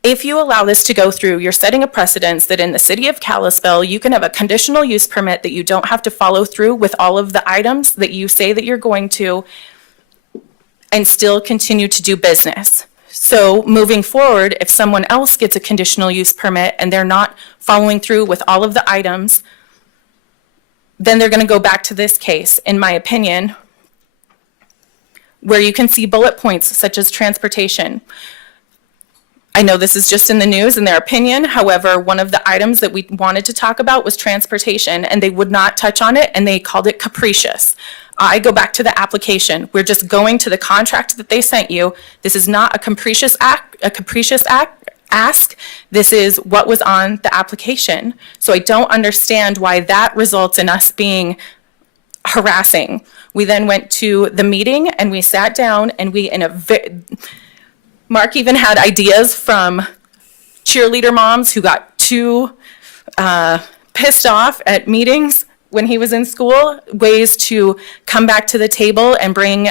If you allow this to go through, you're setting a precedence that in the city of Kalispell, you can have a conditional use permit that you don't have to follow through with all of the items that you say that you're going to, and still continue to do business. So moving forward, if someone else gets a conditional use permit and they're not following through with all of the items, then they're going to go back to this case, in my opinion, where you can see bullet points such as transportation. I know this is just in the news in their opinion. However, one of the items that we wanted to talk about was transportation, and they would not touch on it, and they called it capricious. I go back to the application. We're just going to the contract that they sent you. This is not a capricious ask. This is what was on the application. So I don't understand why that results in us being harassing. We then went to the meeting and we sat down and Mark even had ideas from cheerleader moms who got too pissed off at meetings when he was in school, ways to come back to the table and bring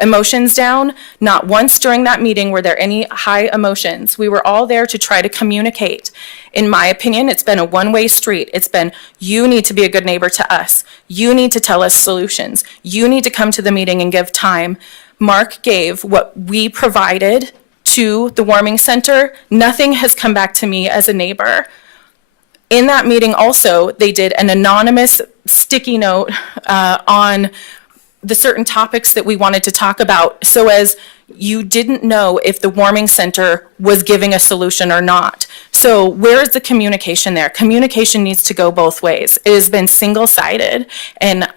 emotions down. Not once during that meeting were there any high emotions. We were all there to try to communicate. In my opinion, it's been a one-way street. It's been, you need to be a good neighbor to us. You need to tell us solutions. You need to come to the meeting and give time. Mark gave what we provided to the warming center. Nothing has come back to me as a neighbor. In that meeting also, they did an anonymous sticky note on the certain topics that we wanted to talk about, so as you didn't know if the warming center was giving a solution or not. So where is the communication there? Communication needs to go both ways. It has been single-sided, and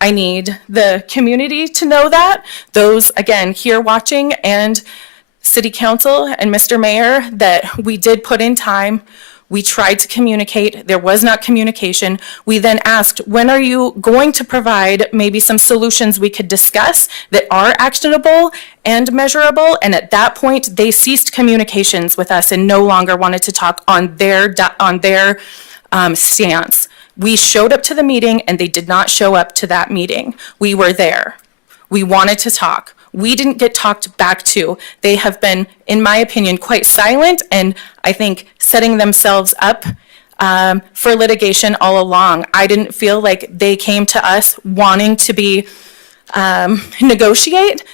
I need the community to know that. Those, again, here watching, and City Council and Mr. Mayor, that we did put in time. We tried to communicate. There was not communication. We then asked, when are you going to provide maybe some solutions we could discuss that are actionable and measurable? And at that point, they ceased communications with us and no longer wanted to talk on their stance. We showed up to the meeting and they did not show up to that meeting. We were there. We wanted to talk. We didn't get talked back to. They have been, in my opinion, quite silent, and I think setting themselves up for litigation all along. I didn't feel like they came to us wanting to be negotiate.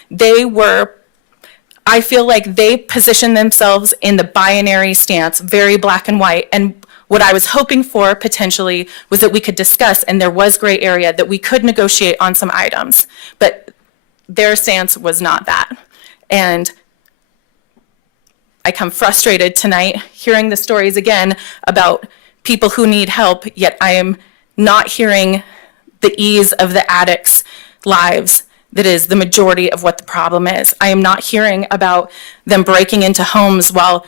I feel like they positioned themselves in the binary stance, very black and white. And what I was hoping for potentially was that we could discuss, and there was gray area, that we could negotiate on some items. But their stance was not that. And I come frustrated tonight hearing the stories again about people who need help, yet I am not hearing the ease of the addicts' lives. That is the majority of what the problem is. I am not hearing about them breaking into homes while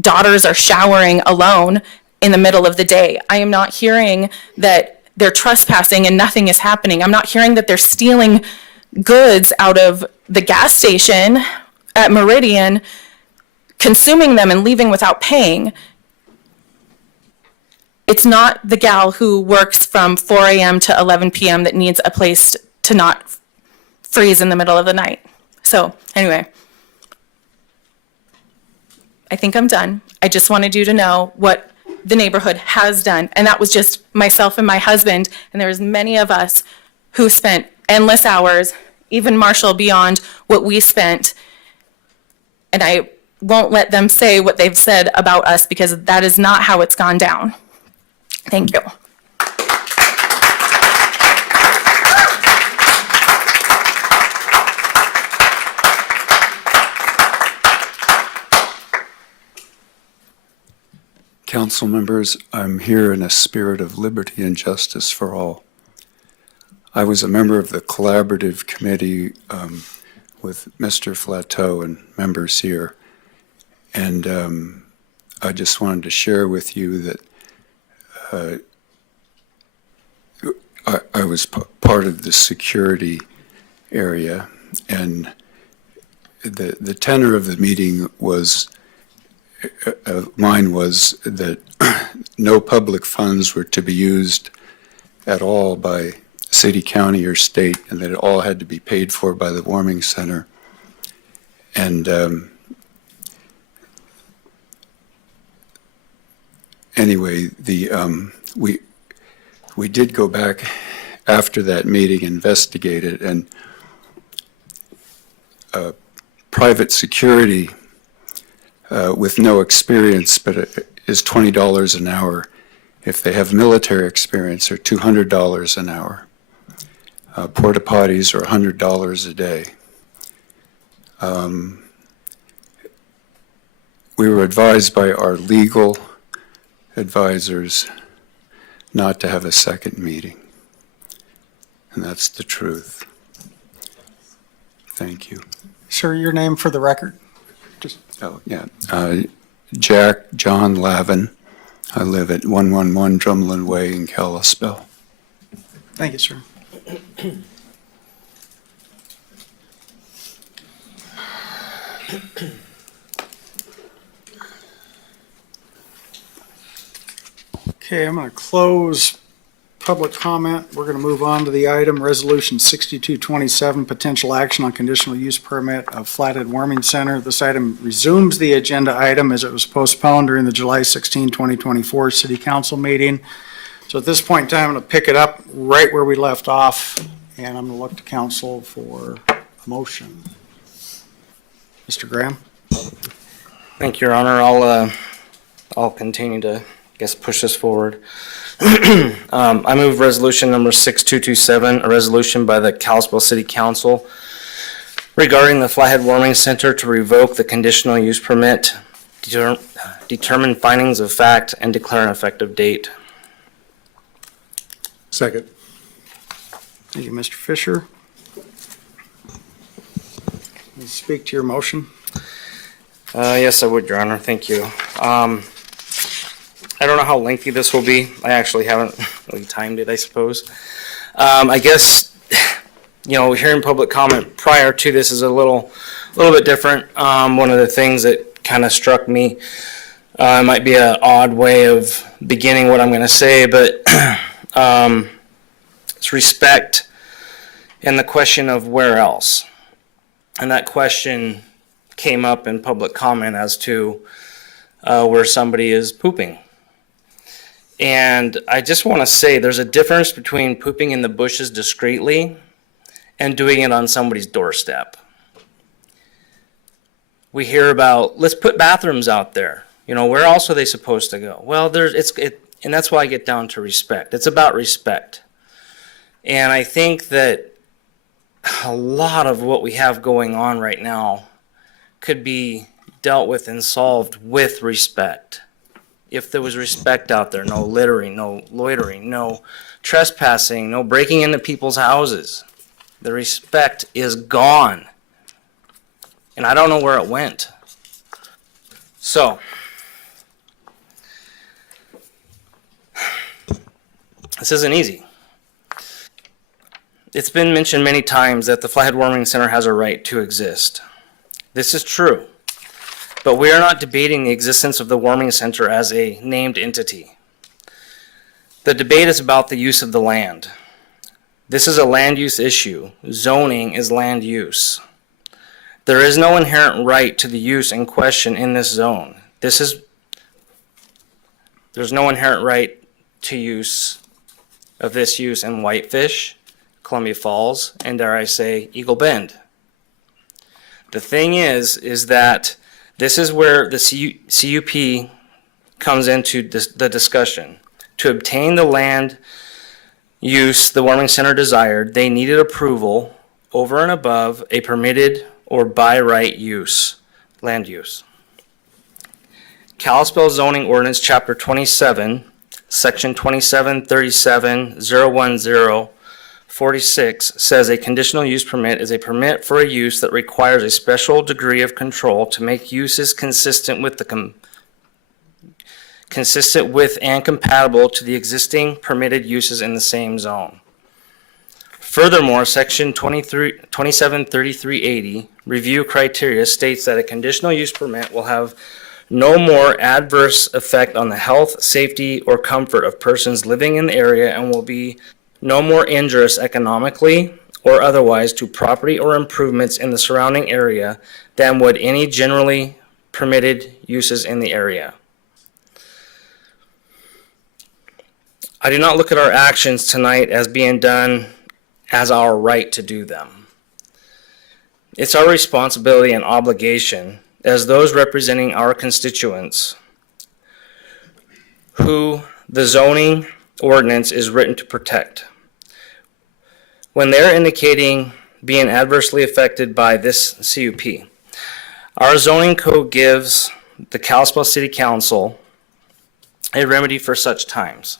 daughters are showering alone in the middle of the day. I am not hearing that they're trespassing and nothing is happening. I'm not hearing that they're stealing goods out of the gas station at Meridian, consuming them and leaving without paying. It's not the gal who works from 4 a.m. to 11 p.m. that needs a place to not freeze in the middle of the night. So anyway, I think I'm done. I just wanted you to know what the neighborhood has done. And that was just myself and my husband. And there was many of us who spent endless hours, even Marshall, beyond what we spent. And I won't let them say what they've said about us, because that is not how it's gone down. Thank you. Council members, I'm here in a spirit of liberty and justice for all. I was a member of the collaborative committee with Mr. Flateau and members here, and I just wanted to share with you that I was part of the security area, and the tenor of the meeting was mine was that no public funds were to be used at all by city, county, or state, and that it all had to be paid for by the warming center. And anyway, we did go back after that meeting, investigate it, and private security with no experience, but it is $20 an hour. If they have military experience, they're $200 an hour. Porta potties are $100 a day. We were advised by our legal advisors not to have a second meeting. And that's the truth. Thank you. Sir, your name for the record? Oh, yeah. Jack John Lavin. I live at 111 Drumlin Way in Kalispell. Thank you, sir. Okay, I'm going to close public comment. We're going to move on to the item, Resolution 6227, potential action on conditional use permit of Flathead Warming Center. This item resumes the agenda item as it was postponed during the July 16, 2024 City Council meeting. So at this point in time, I'm going to pick it up right where we left off, and I'm going to look to council for a motion. Mr. Graham? Thank you, Your Honor. I'll continue to, push this forward. I move resolution number 6227, a resolution by the Kalispell City Council regarding the Flathead Warming Center to revoke the conditional use permit, determine findings of fact, and declare an effective date. Second. Thank you, Mr. Fisher. Will you speak to your motion? Yes, I would, Your Honor. Thank you. I don't know how lengthy this will be. I actually haven't really timed it, I suppose. I guess, hearing public comment prior to this is a little bit different. One of the things that kind of struck me, might be an odd way of beginning what I'm going to say, but it's respect and the question of where else. And that question came up in public comment as to where somebody is pooping. And I just want to say there's a difference between pooping in the bushes discreetly and doing it on somebody's doorstep. We hear about, let's put bathrooms out there. You know, where else are they supposed to go? Well, and that's why I get down to respect. It's about respect. And I think that a lot of what we have going on right now could be dealt with and solved with respect. If there was respect out there, no littering, no loitering, no trespassing, no breaking into people's houses. The respect is gone. And I don't know where it went. So, this isn't easy. It's been mentioned many times that the Flathead Warming Center has a right to exist. This is true. But we are not debating the existence of the Warming Center as a named entity. The debate is about the use of the land. This is a land use issue. Zoning is land use. There is no inherent right to the use in question in this zone. There's no inherent right to use of this use in Whitefish, Columbia Falls, and dare I say, Eagle Bend. The thing is that this is where the CUP comes into the discussion. To obtain the land use the Warming Center desired, they needed approval over and above a permitted or by right use, land use. Kalispell Zoning Ordinance, Chapter 27, Section 2737-010-46 says a conditional use permit is a permit for a use that requires a special degree of control to make uses consistent with and compatible to the existing permitted uses in the same zone. Furthermore, Section 273380 review criteria states that a conditional use permit will have no more adverse effect on the health, safety, or comfort of persons living in the area and will be no more injurious economically or otherwise to property or improvements in the surrounding area than would any generally permitted uses in the area. I do not look at our actions tonight as being done as our right to do them. It's our responsibility and obligation as those representing our constituents who the zoning ordinance is written to protect. When they're indicating being adversely affected by this CUP, our zoning code gives the Kalispell City Council a remedy for such times.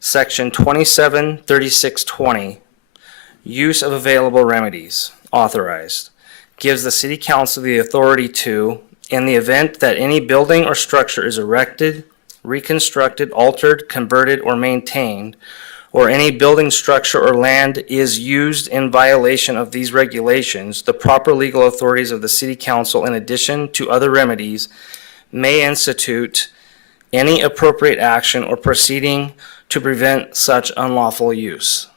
Section 273620, use of available remedies, authorized, gives the City Council the authority to, in the event that any building or structure is erected, reconstructed, altered, converted, or maintained, or any building structure or land is used in violation of these regulations, the proper legal authorities of the City Council, in addition to other remedies, may institute any appropriate action or proceeding to prevent such unlawful use.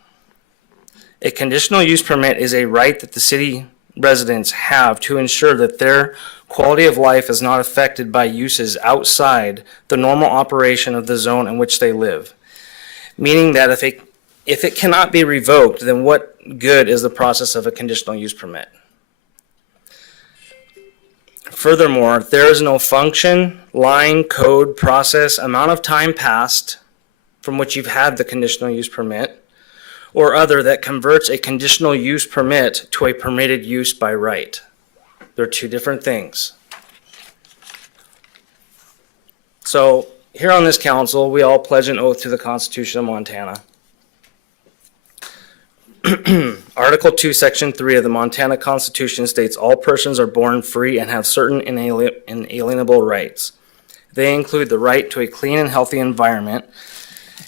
A conditional use permit is a right that the city residents have to ensure that their quality of life is not affected by uses outside the normal operation of the zone in which they live. Meaning that if it cannot be revoked, then what good is the process of a conditional use permit? Furthermore, there is no function, line, code, process, amount of time passed from which you've had the conditional use permit, or other that converts a conditional use permit to a permitted use by right. They're two different things. So here on this council, we all pledge an oath to the Constitution of Montana. Article 2, Section 3 of the Montana Constitution states all persons are born free and have certain inalienable rights. They include the right to a clean and healthy environment,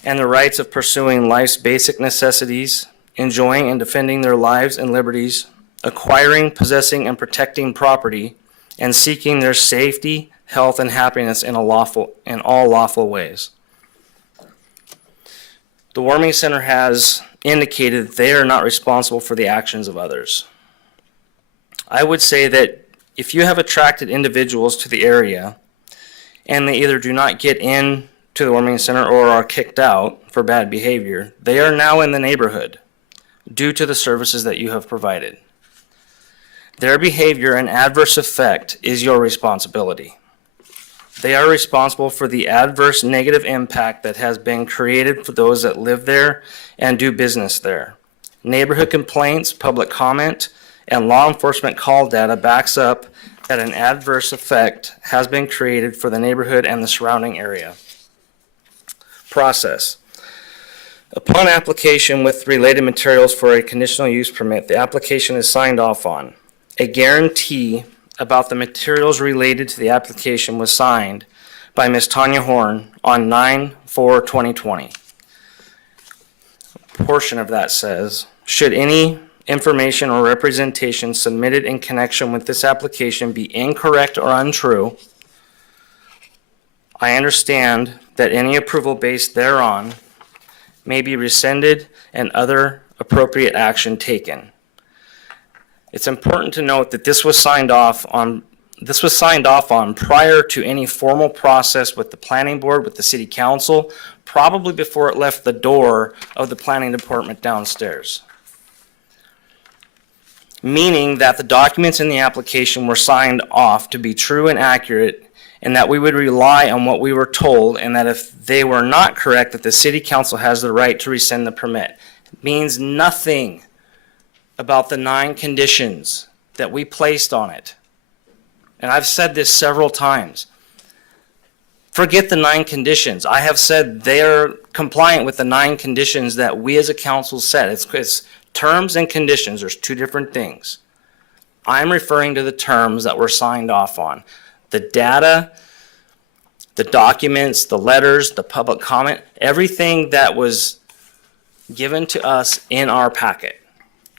and the rights of pursuing life's basic necessities, enjoying and defending their lives and liberties, acquiring, possessing, and protecting property, and seeking their safety, health, and happiness in all lawful ways. The Warming Center has indicated that they are not responsible for the actions of others. I would say that if you have attracted individuals to the area and they either do not get in to the warming center or are kicked out for bad behavior, they are now in the neighborhood due to the services that you have provided. Their behavior and adverse effect is your responsibility. They are responsible for the adverse negative impact that has been created for those that live there and do business there. Neighborhood complaints, public comment, and law enforcement call data backs up that an adverse effect has been created for the neighborhood and the surrounding area. Process. Upon application with related materials for a conditional use permit, the application is signed off on. A guarantee about the materials related to the application was signed by Ms. Tanya Horn on 9/4/2020. A portion of that says, should any information or representation submitted in connection with this application be incorrect or untrue, I understand that any approval based thereon may be rescinded and other appropriate action taken. It's important to note that this was signed off on prior to any formal process with the planning board, with the city council, probably before it left the door of the planning department downstairs. Meaning that the documents in the application were signed off to be true and accurate, and that we would rely on what we were told, and that if they were not correct, that the city council has the right to rescind the permit. It means nothing about the 9 conditions that we placed on it. And I've said this several times. Forget the 9 conditions. I have said they're compliant with the 9 conditions that we as a council set. It's terms and conditions. There's 2 different things. I'm referring to the terms that were signed off on. The data, the documents, the letters, the public comment, everything that was given to us in our packet.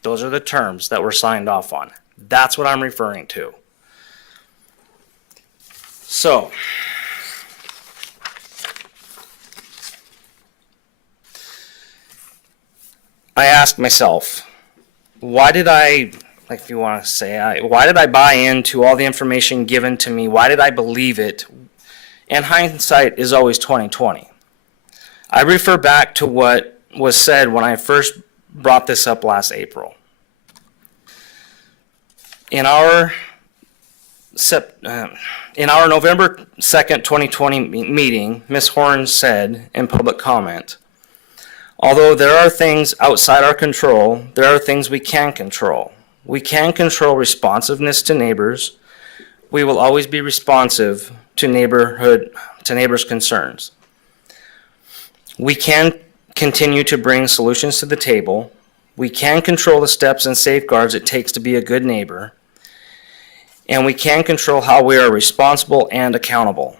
Those are the terms that were signed off on. That's what I'm referring to. So, I asked myself, why did I buy into all the information given to me? Why did I believe it? And hindsight is always 20/20. I refer back to what was said when I first brought this up last April. In our November 2nd, 2020 meeting, Ms. Horn said in public comment, although there are things outside our control, there are things we can control. We can control responsiveness to neighbors. We will always be responsive to neighbors' concerns. We can continue to bring solutions to the table. We can control the steps and safeguards it takes to be a good neighbor. And we can control how we are responsible and accountable.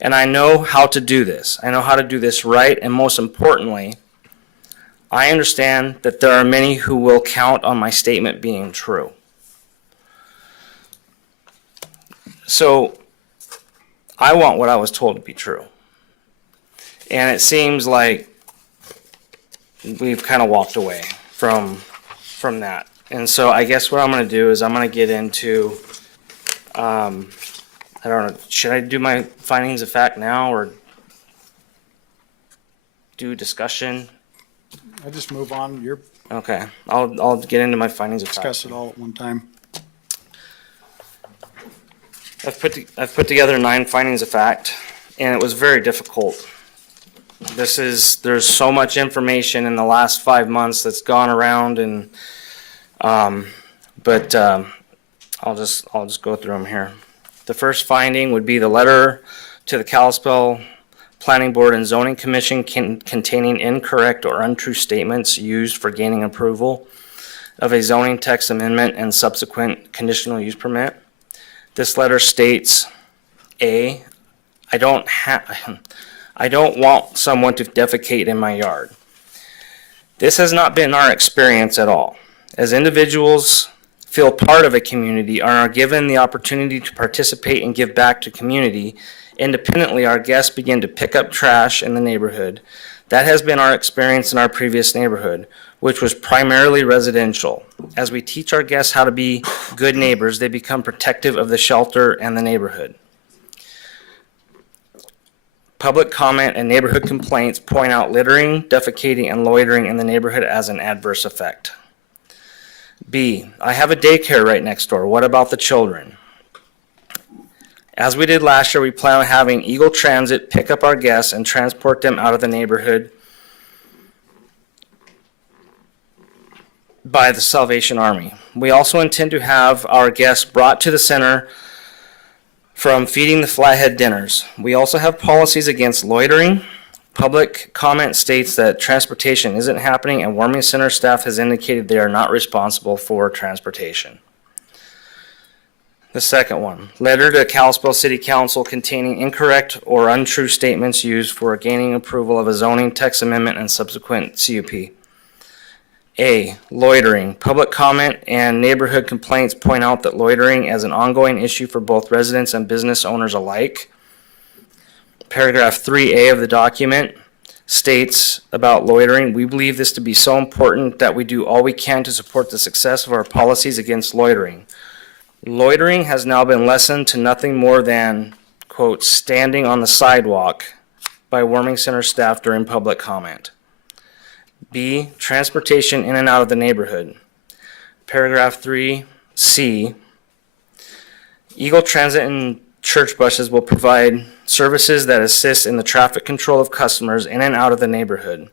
And I know how to do this. I know how to do this right, and most importantly, I understand that there are many who will count on my statement being true. So, I want what I was told to be true. And it seems like we've kind of walked away from that. And so I guess what I'm going to do is I'm going to get into, I don't know, should I do my findings of fact now or do discussion? I just move on. You're Okay, I'll get into my findings of fact. discuss it all at one time. I've put together 9 findings of fact, and it was very difficult. There's so much information in the last 5 months that's gone around, and I'll just go through them here. The first finding would be the letter to the Kalispell Planning Board and Zoning Commission containing incorrect or untrue statements used for gaining approval of a zoning text amendment and subsequent conditional use permit. This letter states, A, I don't want someone to defecate in my yard. This has not been our experience at all. As individuals feel part of a community and are given the opportunity to participate and give back to community, independently our guests begin to pick up trash in the neighborhood. That has been our experience in our previous neighborhood, which was primarily residential. As we teach our guests how to be good neighbors, they become protective of the shelter and the neighborhood. Public comment and neighborhood complaints point out littering, defecating, and loitering in the neighborhood as an adverse effect. B, I have a daycare right next door. What about the children? As we did last year, we plan on having Eagle Transit pick up our guests and transport them out of the neighborhood by the Salvation Army. We also intend to have our guests brought to the center from feeding the flathead dinners. We also have policies against loitering. Public comment states that transportation isn't happening, and warming center staff has indicated they are not responsible for transportation. The second one, letter to Kalispell City Council containing incorrect or untrue statements used for gaining approval of a zoning text amendment and subsequent CUP. A, loitering. Public comment and neighborhood complaints point out that loitering is an ongoing issue for both residents and business owners alike. Paragraph 3A of the document states about loitering, we believe this to be so important that we do all we can to support the success of our policies against loitering. Loitering has now been lessened to nothing more than, quote, standing on the sidewalk by warming center staff during public comment. B, transportation in and out of the neighborhood. Paragraph 3C, Eagle Transit and church buses will provide services that assist in the traffic control of customers in and out of the neighborhood.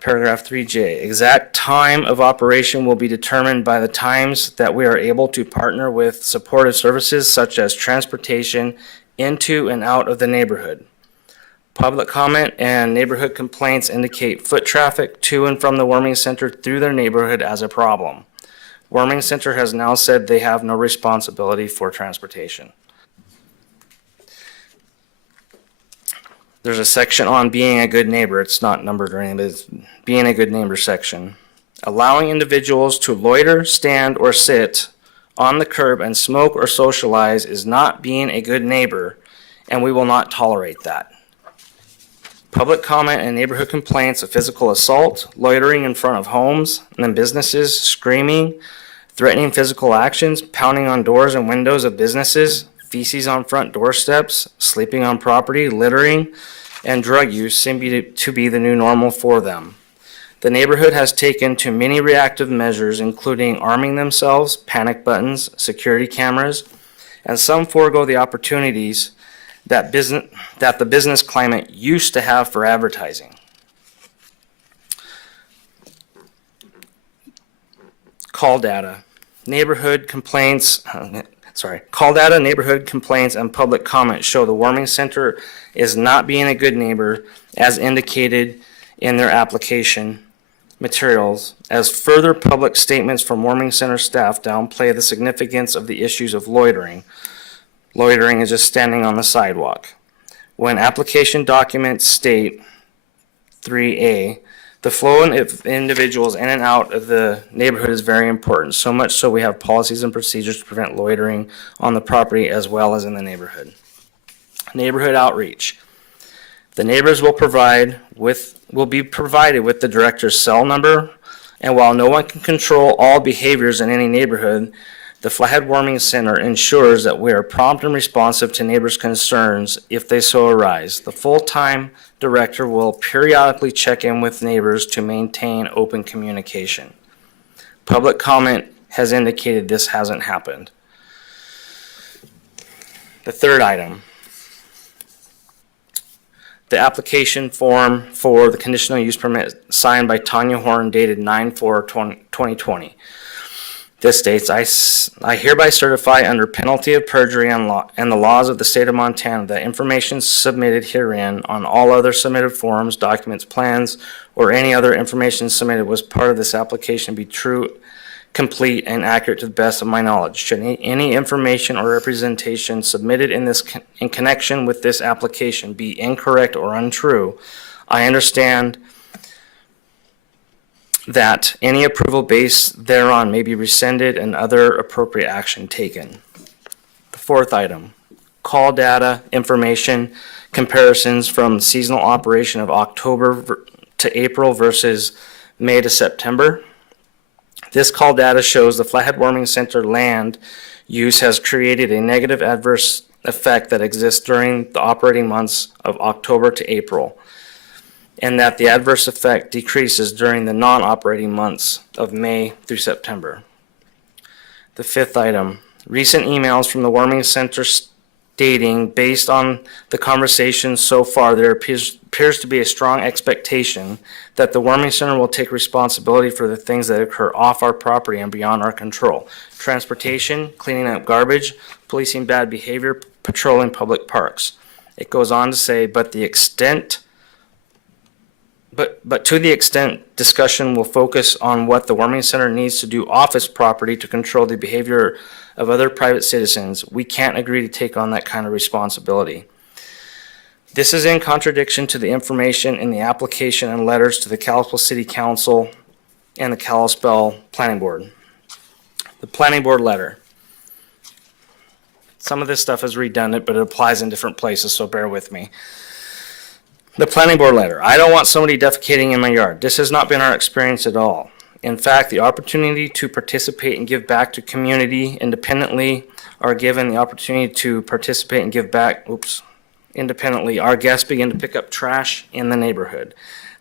Paragraph 3J, exact time of operation will be determined by the times that we are able to partner with supportive services such as transportation into and out of the neighborhood. Public comment and neighborhood complaints indicate foot traffic to and from the warming center through their neighborhood as a problem. Warming center has now said they have no responsibility for transportation. There's a section on being a good neighbor. It's not numbered or anything, but it's being a good neighbor section. Allowing individuals to loiter, stand, or sit on the curb and smoke or socialize is not being a good neighbor, and we will not tolerate that. Public comment and neighborhood complaints of physical assault, loitering in front of homes and businesses, screaming, threatening physical actions, pounding on doors and windows of businesses, feces on front doorsteps, sleeping on property, littering, and drug use seem to be the new normal for them. The neighborhood has taken to many reactive measures, including arming themselves, panic buttons, security cameras, and some forego the opportunities that the business climate used to have for advertising. Call data, neighborhood complaints, call data, neighborhood complaints, and public comment show the warming center is not being a good neighbor as indicated in their application materials, as further public statements from warming center staff downplay the significance of the issues of loitering. Loitering is just standing on the sidewalk. When application documents state 3A, the flow of individuals in and out of the neighborhood is very important, so much so we have policies and procedures to prevent loitering on the property as well as in the neighborhood. Neighborhood outreach. The neighbors will be provided with the director's cell number, and while no one can control all behaviors in any neighborhood, the Flathead Warming Center ensures that we are prompt and responsive to neighbors' concerns if they so arise. The full-time director will periodically check in with neighbors to maintain open communication. Public comment has indicated this hasn't happened. The third item, the application form for the conditional use permit signed by Tanya Horn dated 9/4/2020. This states, I hereby certify under penalty of perjury and the laws of the state of Montana that information submitted herein on all other submitted forms, documents, plans, or any other information submitted was part of this application be true, complete, and accurate to the best of my knowledge. Should any information or representation submitted in connection with this application be incorrect or untrue, I understand that any approval based thereon may be rescinded and other appropriate action taken. The fourth item, call data information comparisons from seasonal operation of October to April versus May to September. This call data shows the Flathead Warming Center land use has created a negative adverse effect that exists during the operating months of October to April, and that the adverse effect decreases during the non-operating months of May through September. The fifth item, recent emails from the Warming Center stating, based on the conversation so far, there appears to be a strong expectation that the Warming Center will take responsibility for the things that occur off our property and beyond our control. Transportation, cleaning up garbage, policing bad behavior, patrolling public parks. It goes on to say, but to the extent discussion will focus on what the Warming Center needs to do off its property to control the behavior of other private citizens, we can't agree to take on that kind of responsibility. This is in contradiction to the information in the application and letters to the Kalispell City Council and the Kalispell Planning Board. The Planning Board letter. Some of this stuff is redundant, but it applies in different places, so bear with me. The Planning Board letter. I don't want somebody defecating in my yard. This has not been our experience at all. In fact, the opportunity to participate and give back to community independently are given the opportunity to participate and give back, independently. Our guests begin to pick up trash in the neighborhood.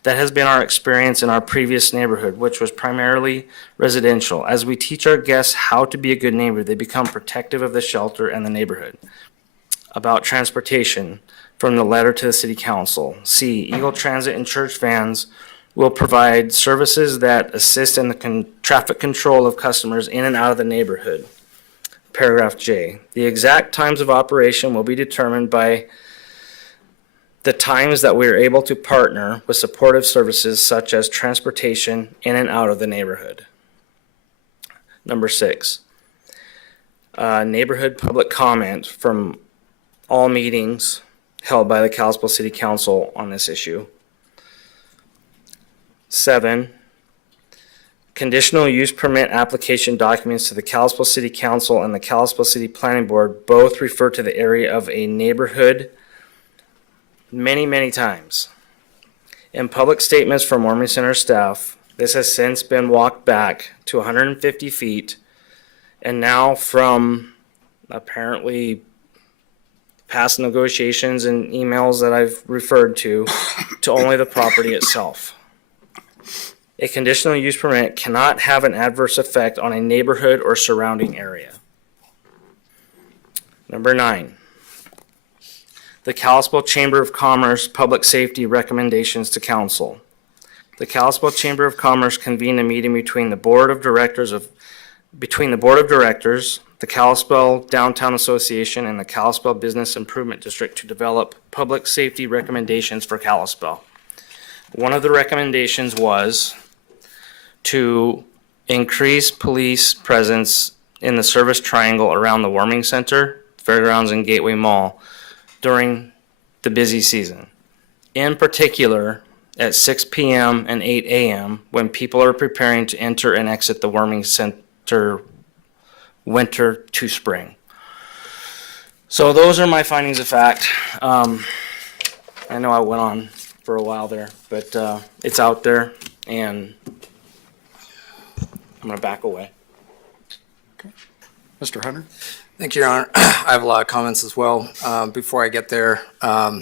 That has been our experience in our previous neighborhood, which was primarily residential. As we teach our guests how to be a good neighbor, they become protective of the shelter and the neighborhood. About transportation, from the letter to the City Council. C, Eagle Transit and church vans will provide services that assist in the traffic control of customers in and out of the neighborhood. Paragraph J, the exact times of operation will be determined by the times that we are able to partner with supportive services such as transportation in and out of the neighborhood. Number 6, neighborhood public comment from all meetings held by the Kalispell City Council on this issue. 7, conditional use permit application documents to the Kalispell City Council and the Kalispell City Planning Board both refer to the area of a neighborhood many, many times. In public statements from Warming Center staff, this has since been walked back to 150 feet, and now from apparently past negotiations and emails that I've referred to only the property itself. A conditional use permit cannot have an adverse effect on a neighborhood or surrounding area. Number 9, the Kalispell Chamber of Commerce Public Safety Recommendations to Council. The Kalispell Chamber of Commerce convened a meeting between the Board of Directors, the Kalispell Downtown Association, and the Kalispell Business Improvement District to develop public safety recommendations for Kalispell. One of the recommendations was to increase police presence in the service triangle around the Warming Center, Fairgrounds, and Gateway Mall during the busy season. In particular, at 6 p.m. and 8 a.m. when people are preparing to enter and exit the Warming Center winter to spring. So those are my findings of fact. I know I went on for a while there, but it's out there, and I'm going to back away. Mr. Hunter? Thank you, Your Honor. I have a lot of comments as well. Before I get there, I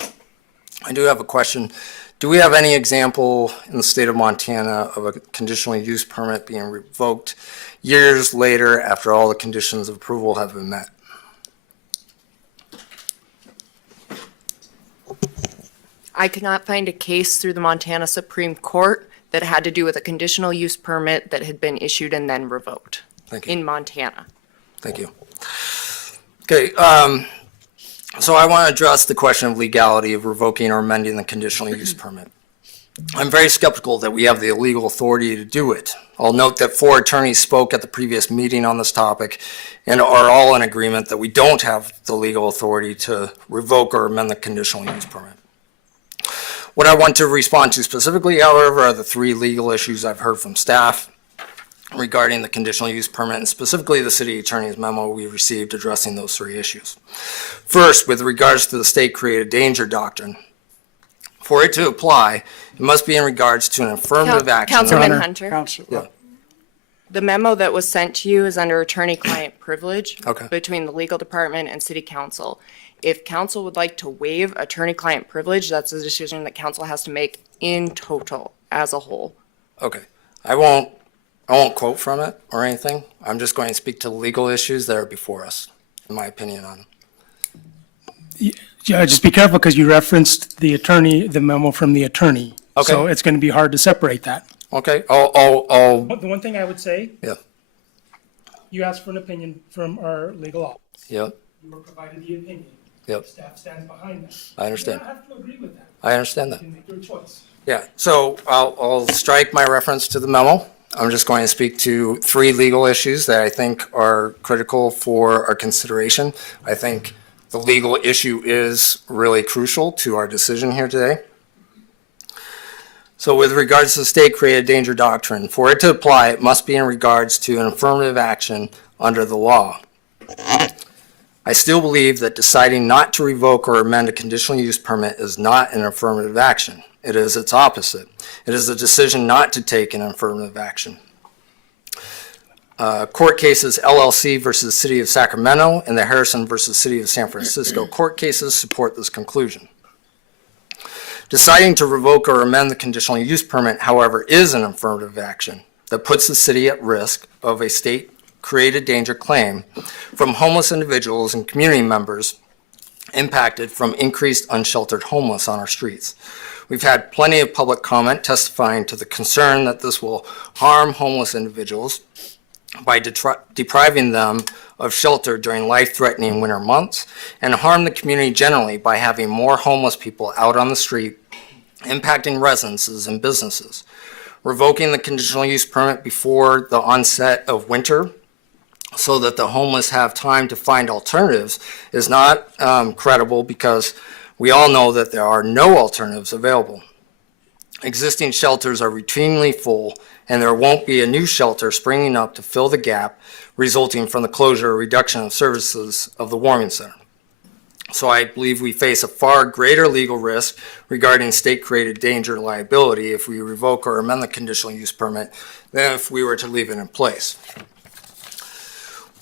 do have a question. Do we have any example in the state of Montana of a conditional use permit being revoked years later after all the conditions of approval have been met? I could not find a case through the Montana Supreme Court that had to do with a conditional use permit that had been issued and then revoked. Thank you. In Montana. Thank you. Okay, so I want to address the question of legality of revoking or amending the conditional use permit. I'm very skeptical that we have the legal authority to do it. I'll note that 4 attorneys spoke at the previous meeting on this topic and are all in agreement that we don't have the legal authority to revoke or amend the conditional use permit. What I want to respond to specifically, however, are the 3 legal issues I've heard from staff regarding the conditional use permit, and specifically the city attorney's memo we received addressing those 3 issues. First, with regards to the state created danger doctrine, for it to apply, it must be in regards to an affirmative action. Councilman Hunter. Yeah. The memo that was sent to you is under attorney-client privilege Okay. between the legal department and city council. If council would like to waive attorney-client privilege, that's a decision that council has to make in total as a whole. Okay, I won't quote from it or anything. I'm just going to speak to the legal issues that are before us, in my opinion on them. Yeah, just be careful because you referenced the memo from the attorney. Okay. So it's going to be hard to separate that. Okay, The one thing I would say, yeah, you asked for an opinion from our legal office. yep, You were provided the opinion. yep, Staff stands behind that. I understand. You don't have to agree with that. I understand You that. can make your choice. Yeah, so I'll strike my reference to the memo. I'm just going to speak to 3 legal issues that I think are critical for our consideration. I think the legal issue is really crucial to our decision here today. So with regards to the state-created danger doctrine, for it to apply, it must be in regards to an affirmative action under the law. I still believe that deciding not to revoke or amend a conditional use permit is not an affirmative action. It is its opposite. It is a decision not to take an affirmative action. Court cases LLC versus City of Sacramento and the Harrison versus City of San Francisco court cases support this conclusion. Deciding to revoke or amend the conditional use permit, however, is an affirmative action that puts the city at risk of a state-created danger claim from homeless individuals and community members impacted from increased unsheltered homeless on our streets. We've had plenty of public comment testifying to the concern that this will harm homeless individuals by depriving them of shelter during life-threatening winter months, and harm the community generally by having more homeless people out on the street, impacting residences and businesses. Revoking the conditional use permit before the onset of winter so that the homeless have time to find alternatives is not credible, because we all know that there are no alternatives available. Existing shelters are routinely full, and there won't be a new shelter springing up to fill the gap resulting from the closure or reduction of services of the warming center. So I believe we face a far greater legal risk regarding state-created danger liability if we revoke or amend the conditional use permit than if we were to leave it in place.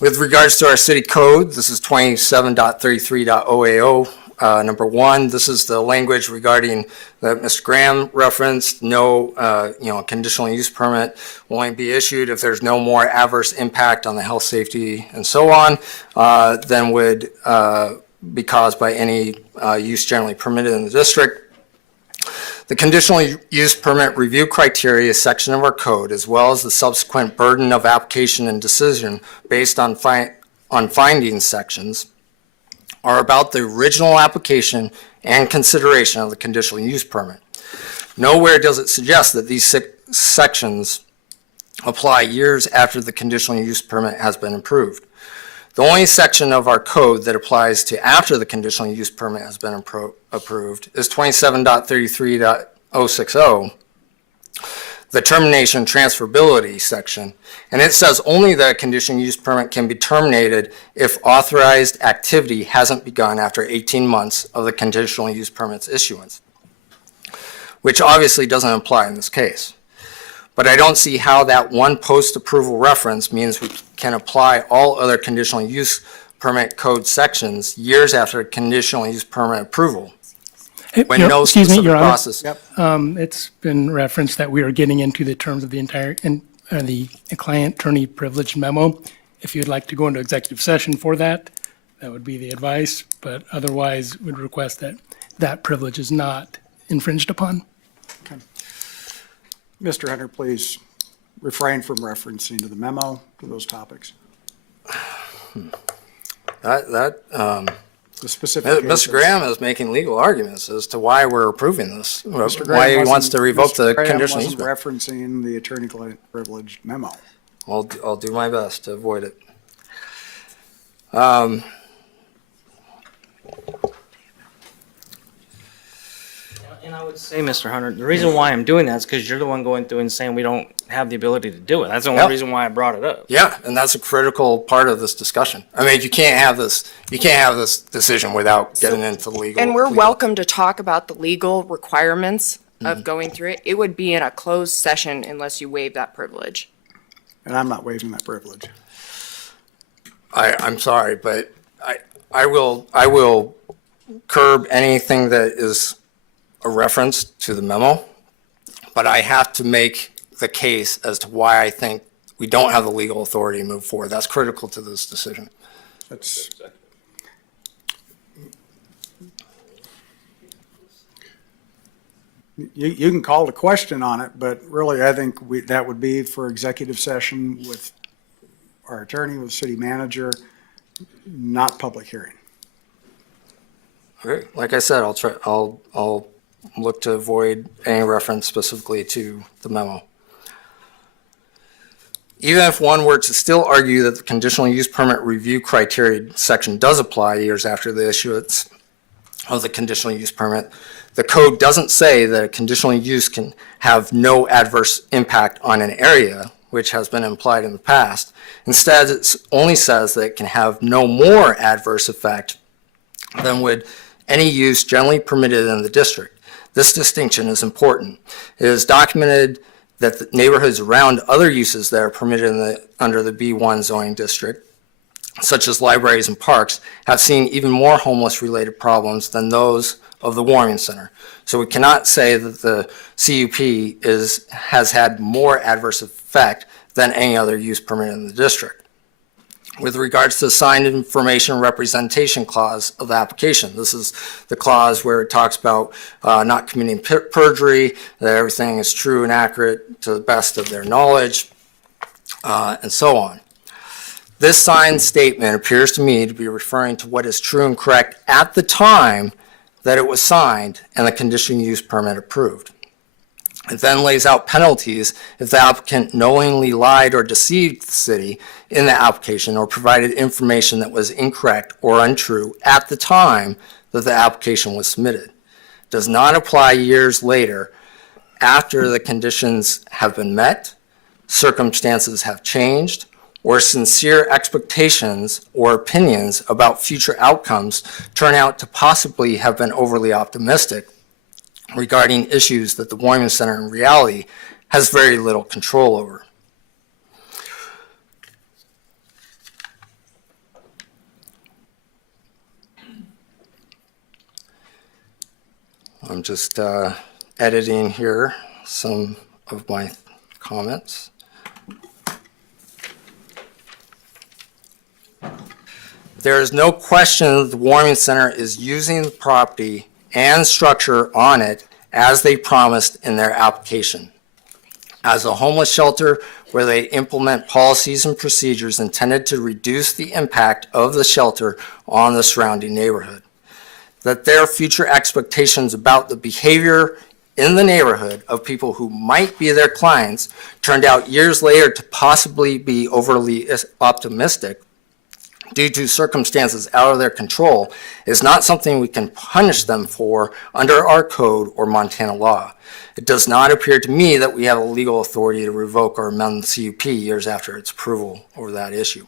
With regards to our city code, this is 27.33.0AO. Number 1, this is the language regarding that Mr. Graham referenced. No, conditional use permit will only be issued if there's no more adverse impact on the health, safety, and so on than would be caused by any use generally permitted in the district. The conditional use permit review criteria section of our code, as well as the subsequent burden of application and decision based on findings sections, are about the original application and consideration of the conditional use permit. Nowhere does it suggest that these sections apply years after the conditional use permit has been approved. The only section of our code that applies to after the conditional use permit has been approved is 27.33.060, the termination transferability section, and it says only that a conditional use permit can be terminated if authorized activity hasn't begun after 18 months of the conditional use permit's issuance, which obviously doesn't apply in this case. But I don't see how that one post-approval reference means we can apply all other conditional use permit code sections years after conditional use permit approval. When no Excuse me, specific Your Honor. process. It's been referenced that we are getting into the terms of the entire, the client attorney privilege memo. If you'd like to go into executive session for that, that would be the advice, but otherwise would request that that privilege is not infringed upon. Mr. Hunter, please refrain from referencing to the memo to those topics. The specific Mr. Graham is making legal arguments as to why we're approving this, Mr. why he Graham wants to revoke Mr. the Graham conditional use. wasn't referencing the attorney-client privilege memo. I'll do my best to avoid it. And I would say, Mr. Hunter, the reason why I'm doing that is because you're the one going through and saying we don't have the ability to do it. That's the only Yep. reason why I brought it up. Yeah, and that's a critical part of this discussion. I mean, you can't have this decision without getting into the legal. And we're legal- welcome to talk about the legal requirements of going through it. It would be in a closed session unless you waive that privilege. And I'm not waiving that privilege. I'm sorry, but I will curb anything that is a reference to the memo, but I have to make the case as to why I think we don't have the legal authority to move forward. That's critical to this decision. That's, you can call the question on it, but really I think that would be for executive session with our attorney, with the city manager, not public hearing. Okay, like I said, I'll look to avoid any reference specifically to the memo. Even if one were to still argue that the conditional use permit review criteria section does apply years after the issuance of the conditional use permit, the code doesn't say that a conditional use can have no adverse impact on an area, which has been implied in the past. Instead, it only says that it can have no more adverse effect than would any use generally permitted in the district. This distinction is important. It is documented that the neighborhoods around other uses that are permitted under the B1 zoning district, such as libraries and parks, have seen even more homeless-related problems than those of the warming center. So we cannot say that the CUP has had more adverse effect than any other use permitted in the district. With regards to the signed information representation clause of the application, this is the clause where it talks about not committing perjury, that everything is true and accurate to the best of their knowledge, and so on. This signed statement appears to me to be referring to what is true and correct at the time that it was signed and the conditional use permit approved. It then lays out penalties if the applicant knowingly lied or deceived the city in the application or provided information that was incorrect or untrue at the time that the application was submitted. It does not apply years later after the conditions have been met, circumstances have changed, or sincere expectations or opinions about future outcomes turn out to possibly have been overly optimistic regarding issues that the Warming Center in reality has very little control over. I'm just editing here some of my comments. There is no question that the Warming Center is using the property and structure on it as they promised in their application. As a homeless shelter where they implement policies and procedures intended to reduce the impact of the shelter on the surrounding neighborhood. That their future expectations about the behavior in the neighborhood of people who might be their clients turned out years later to possibly be overly optimistic due to circumstances out of their control is not something we can punish them for under our code or Montana law. It does not appear to me that we have a legal authority to revoke or amend the CUP years after its approval over that issue.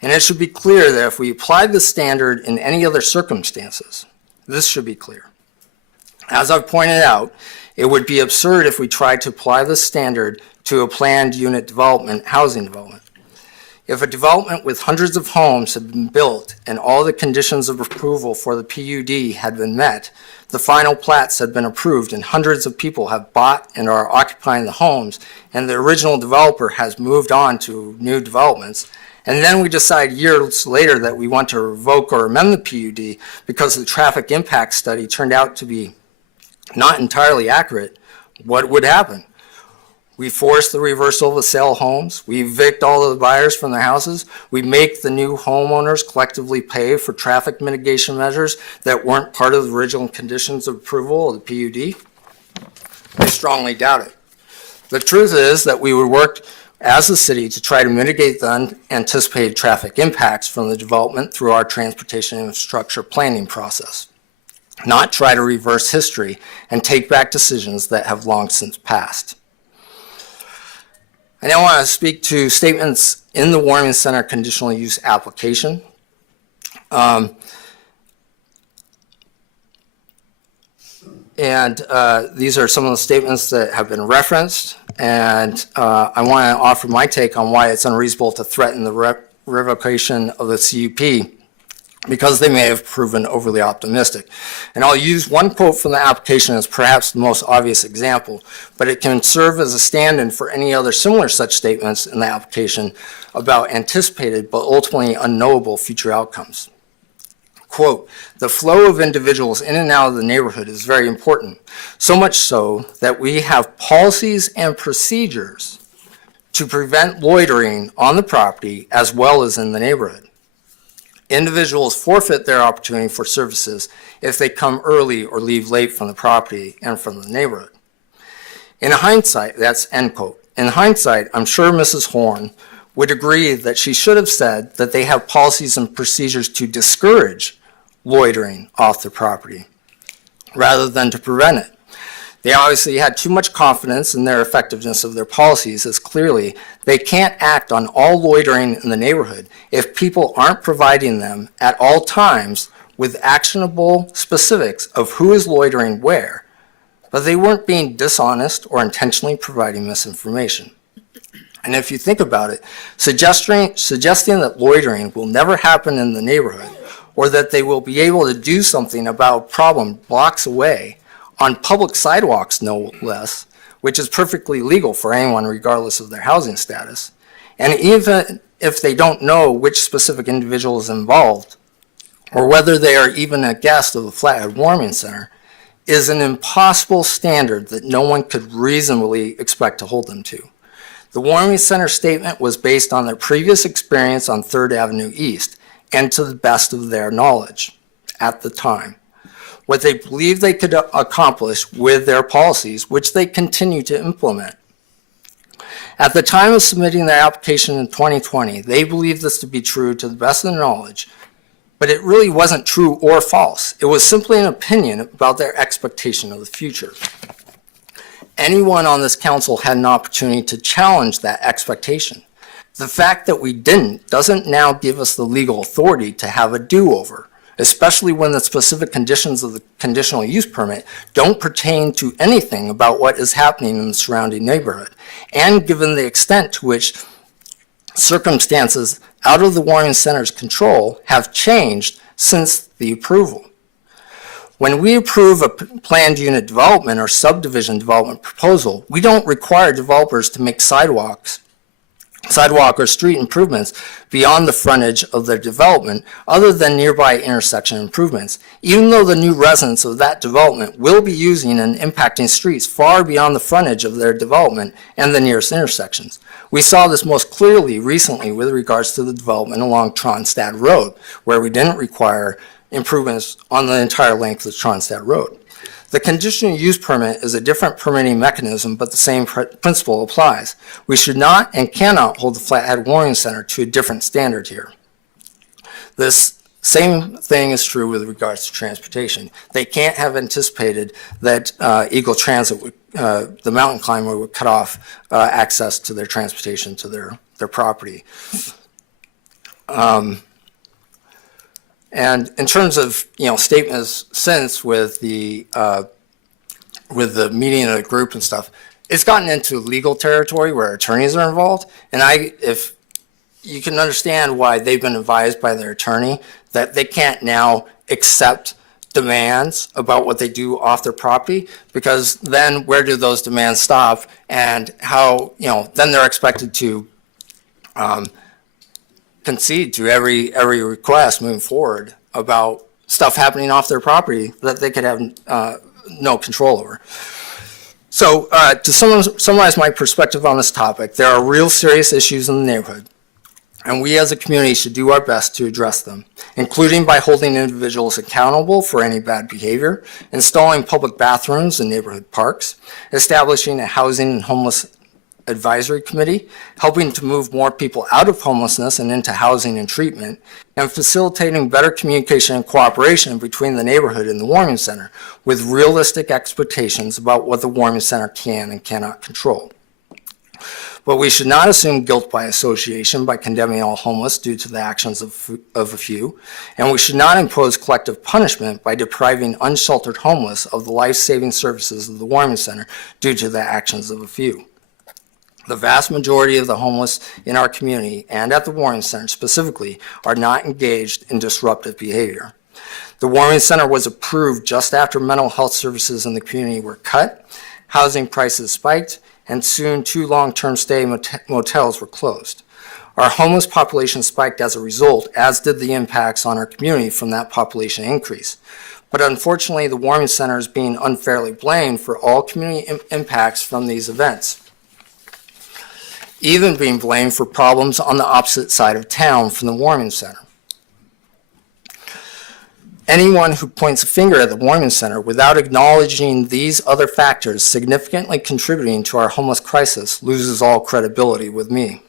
And it should be clear that if we applied the standard in any other circumstances, this should be clear. As I've pointed out, it would be absurd if we tried to apply the standard to a planned unit development, housing development. If a development with hundreds of homes had been built and all the conditions of approval for the PUD had been met, the final plats had been approved and hundreds of people have bought and are occupying the homes, and the original developer has moved on to new developments, and then we decide years later that we want to revoke or amend the PUD because the traffic impact study turned out to be not entirely accurate, what would happen? We force the reversal of the sale of homes. We evict all of the buyers from their houses. We make the new homeowners collectively pay for traffic mitigation measures that weren't part of the original conditions of approval of the PUD. I strongly doubt it. The truth is that we would work as a city to try to mitigate the unanticipated traffic impacts from the development through our transportation infrastructure planning process, not try to reverse history and take back decisions that have long since passed. I now want to speak to statements in the Warming Center conditional use application. These are some of the statements that have been referenced, and I want to offer my take on why it's unreasonable to threaten the revocation of the CUP because they may have proven overly optimistic. And I'll use one quote from the application as perhaps the most obvious example, but it can serve as a stand-in for any other similar such statements in the application about anticipated but ultimately unknowable future outcomes. Quote, "The flow of individuals in and out of the neighborhood is very important, so much so that we have policies and procedures to prevent loitering on the property as well as in the neighborhood. Individuals forfeit their opportunity for services if they come early or leave late from the property and from the neighborhood." In hindsight, that's end quote. In hindsight, I'm sure Mrs. Horn would agree that she should have said that they have policies and procedures to discourage loitering off the property rather than to prevent it. They obviously had too much confidence in their effectiveness of their policies, as clearly they can't act on all loitering in the neighborhood if people aren't providing them at all times with actionable specifics of who is loitering where, but they weren't being dishonest or intentionally providing misinformation. And if you think about it, suggesting that loitering will never happen in the neighborhood or that they will be able to do something about a problem blocks away on public sidewalks, no less, which is perfectly legal for anyone regardless of their housing status. And even if they don't know which specific individual is involved, or whether they are even a guest of the Flathead Warming Center, is an impossible standard that no one could reasonably expect to hold them to. The Warming Center statement was based on their previous experience on 3rd Avenue East, and to the best of their knowledge at the time. What they believed they could accomplish with their policies, which they continue to implement. At the time of submitting their application in 2020, they believed this to be true to the best of their knowledge, but it really wasn't true or false. It was simply an opinion about their expectation of the future. Anyone on this council had an opportunity to challenge that expectation. The fact that we didn't doesn't now give us the legal authority to have a do-over, especially when the specific conditions of the conditional use permit don't pertain to anything about what is happening in the surrounding neighborhood, and given the extent to which circumstances out of the Warming Center's control have changed since the approval. When we approve a planned unit development or subdivision development proposal, we don't require developers to make sidewalk or street improvements beyond the frontage of their development other than nearby intersection improvements, even though the new residents of that development will be using and impacting streets far beyond the frontage of their development and the nearest intersections. We saw this most clearly recently with regards to the development along Tronstad Road, where we didn't require improvements on the entire length of Tronstad Road. The conditional use permit is a different permitting mechanism, but the same principle applies. We should not and cannot hold the Flathead Warming Center to a different standard here. This same thing is true with regards to transportation. They can't have anticipated that Eagle Transit, the mountain climber, would cut off access to their transportation to their property. And in terms of, statements since with the meeting of the group and stuff, it's gotten into legal territory where attorneys are involved. And if you can understand why they've been advised by their attorney that they can't now accept demands about what they do off their property, because then where do those demands stop, and how, then they're expected to concede to every request moving forward about stuff happening off their property that they could have no control over. So to summarize my perspective on this topic, there are real serious issues in the neighborhood, and we as a community should do our best to address them, including by holding individuals accountable for any bad behavior, installing public bathrooms in neighborhood parks, establishing a housing and homeless advisory committee, helping to move more people out of homelessness and into housing and treatment, and facilitating better communication and cooperation between the neighborhood and the Warming Center with realistic expectations about what the Warming Center can and cannot control. But we should not assume guilt by association by condemning all homeless due to the actions of a few, and we should not impose collective punishment by depriving unsheltered homeless of the life-saving services of the Warming Center due to the actions of a few. The vast majority of the homeless in our community and at the Warming Center specifically are not engaged in disruptive behavior. The Warming Center was approved just after mental health services in the community were cut, housing prices spiked, and soon 2 long-term stay motels were closed. Our homeless population spiked as a result, as did the impacts on our community from that population increase. But unfortunately, the Warming Center is being unfairly blamed for all community impacts from these events, even being blamed for problems on the opposite side of town from the Warming Center. Anyone who points a finger at the Warming Center without acknowledging these other factors significantly contributing to our homeless crisis loses all credibility with me.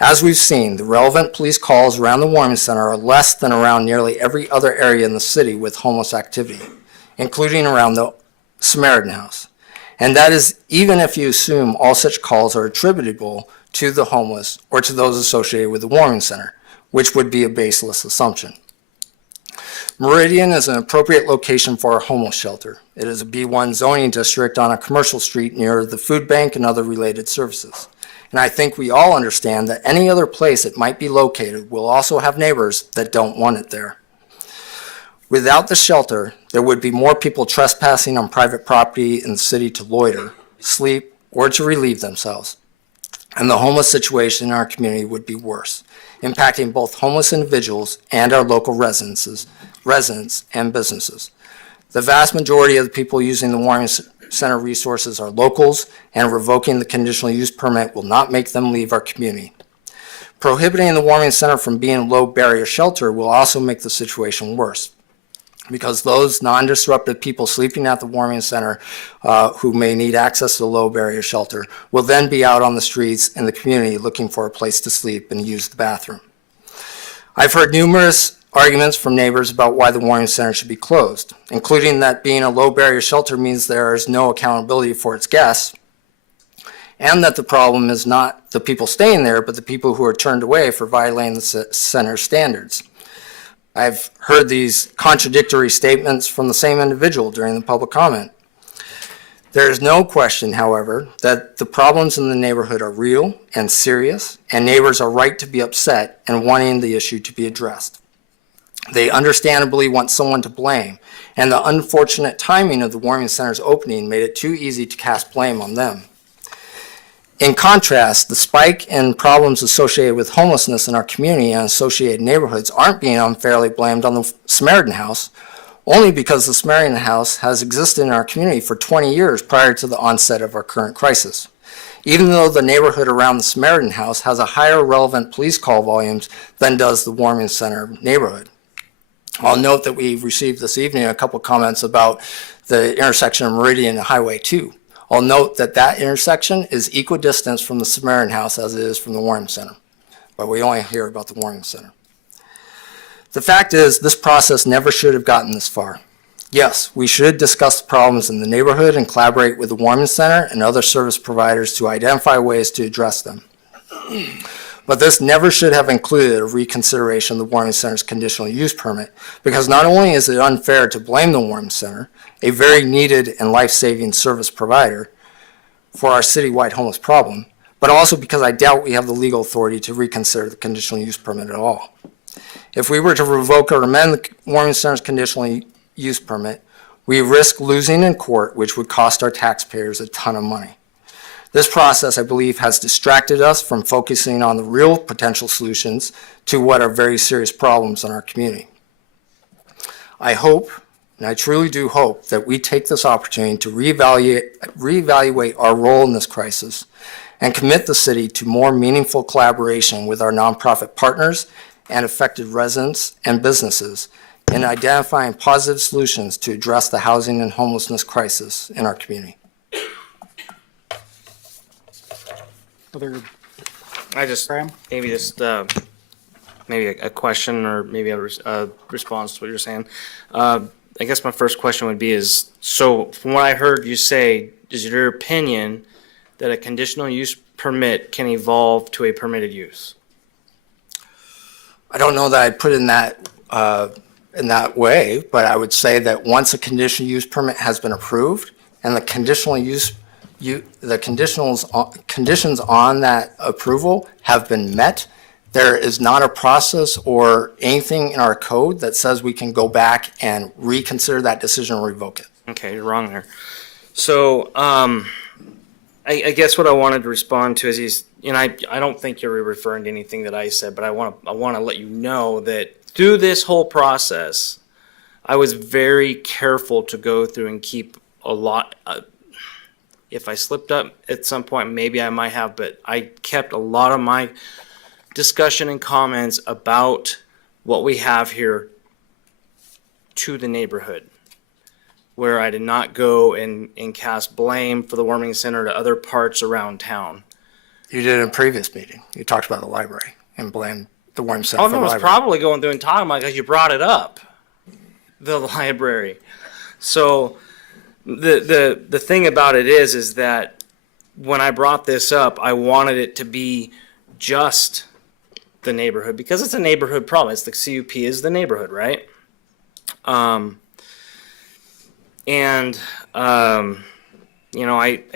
As we've seen, the relevant police calls around the Warming Center are less than around nearly every other area in the city with homeless activity, including around the Samaritan House. And that is even if you assume all such calls are attributable to the homeless or to those associated with the Warming Center, which would be a baseless assumption. Meridian is an appropriate location for a homeless shelter. It is a B1 zoning district on a commercial street near the food bank and other related services. And I think we all understand that any other place it might be located will also have neighbors that don't want it there. Without the shelter, there would be more people trespassing on private property in the city to loiter, sleep, or to relieve themselves. And the homeless situation in our community would be worse, impacting both homeless individuals and our local residents and businesses. The vast majority of the people using the Warming Center resources are locals, and revoking the conditional use permit will not make them leave our community. Prohibiting the Warming Center from being a low barrier shelter will also make the situation worse, because those non-disruptive people sleeping at the Warming Center who may need access to the low barrier shelter will then be out on the streets in the community looking for a place to sleep and use the bathroom. I've heard numerous arguments from neighbors about why the Warming Center should be closed, including that being a low barrier shelter means there is no accountability for its guests, and that the problem is not the people staying there, but the people who are turned away for violating the center's standards. I've heard these contradictory statements from the same individual during the public comment. There is no question, however, that the problems in the neighborhood are real and serious, and neighbors are right to be upset and wanting the issue to be addressed. They understandably want someone to blame, and the unfortunate timing of the Warming Center's opening made it too easy to cast blame on them. In contrast, the spike in problems associated with homelessness in our community and associated neighborhoods aren't being unfairly blamed on the Samaritan House, only because the Samaritan House has existed in our community for 20 years prior to the onset of our current crisis. Even though the neighborhood around the Samaritan House has a higher relevant police call volumes than does the Warming Center neighborhood. I'll note that we've received this evening a couple comments about the intersection of Meridian and Highway 2. I'll note that that intersection is equidistant from the Samaritan House as it is from the Warming Center, but we only hear about the Warming Center. The fact is, this process never should have gotten this far. Yes, we should discuss the problems in the neighborhood and collaborate with the Warming Center and other service providers to identify ways to address them. But this never should have included a reconsideration of the Warming Center's conditional use permit, because not only is it unfair to blame the Warming Center, a very needed and life-saving service provider, for our citywide homeless problem, but also because I doubt we have the legal authority to reconsider the conditional use permit at all. If we were to revoke or amend the Warming Center's conditional use permit, we risk losing in court, which would cost our taxpayers a ton of money. This process, I believe, has distracted us from focusing on the real potential solutions to what are very serious problems in our community. I hope, and I truly do hope, that we take this opportunity to reevaluate our role in this crisis and commit the city to more meaningful collaboration with our nonprofit partners and affected residents and businesses in identifying positive solutions to address the housing and homelessness crisis in our community. Maybe a question or maybe a response to what you're saying. I guess my first question would be is, so from what I heard you say, is it your opinion that a conditional use permit can evolve to a permitted use? I don't know that I'd put it in that way, but I would say that once a conditional use permit has been approved and the conditional use the conditions on that approval have been met. There is not a process or anything in our code that says we can go back and reconsider that decision or revoke it. Okay, you're wrong there. So, I guess what I wanted to respond to is I don't think you're referring to anything that I said, but I want to let you know that through this whole process, I was very careful to go through and keep a lot. If I slipped up at some point, maybe I might have, but I kept a lot of my discussion and comments about what we have here to the neighborhood, where I did not go and cast blame for the warming center to other parts around town. You did in a previous meeting. You talked about the library and blamed the warming center Oh, for no, the I was library. probably going through and talking about it because you brought it up, the library. So the thing about it is that when I brought this up, I wanted it to be just the neighborhood because it's a neighborhood problem. It's the CUP is the neighborhood, right? I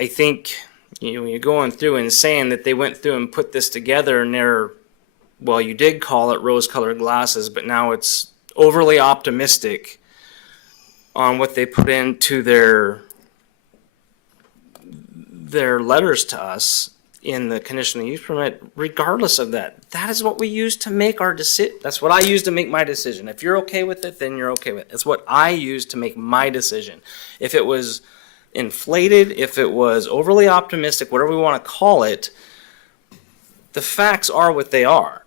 think when you're going through and saying that they went through and put this together and you did call it rose-colored glasses, but now it's overly optimistic on what they put into their letters to us in the conditional use permit. Regardless of that is what we use to make our decision. That's what I use to make my decision. If you're okay with it, then you're okay with it. It's what I use to make my decision. If it was inflated, if it was overly optimistic, whatever we want to call it, the facts are what they are.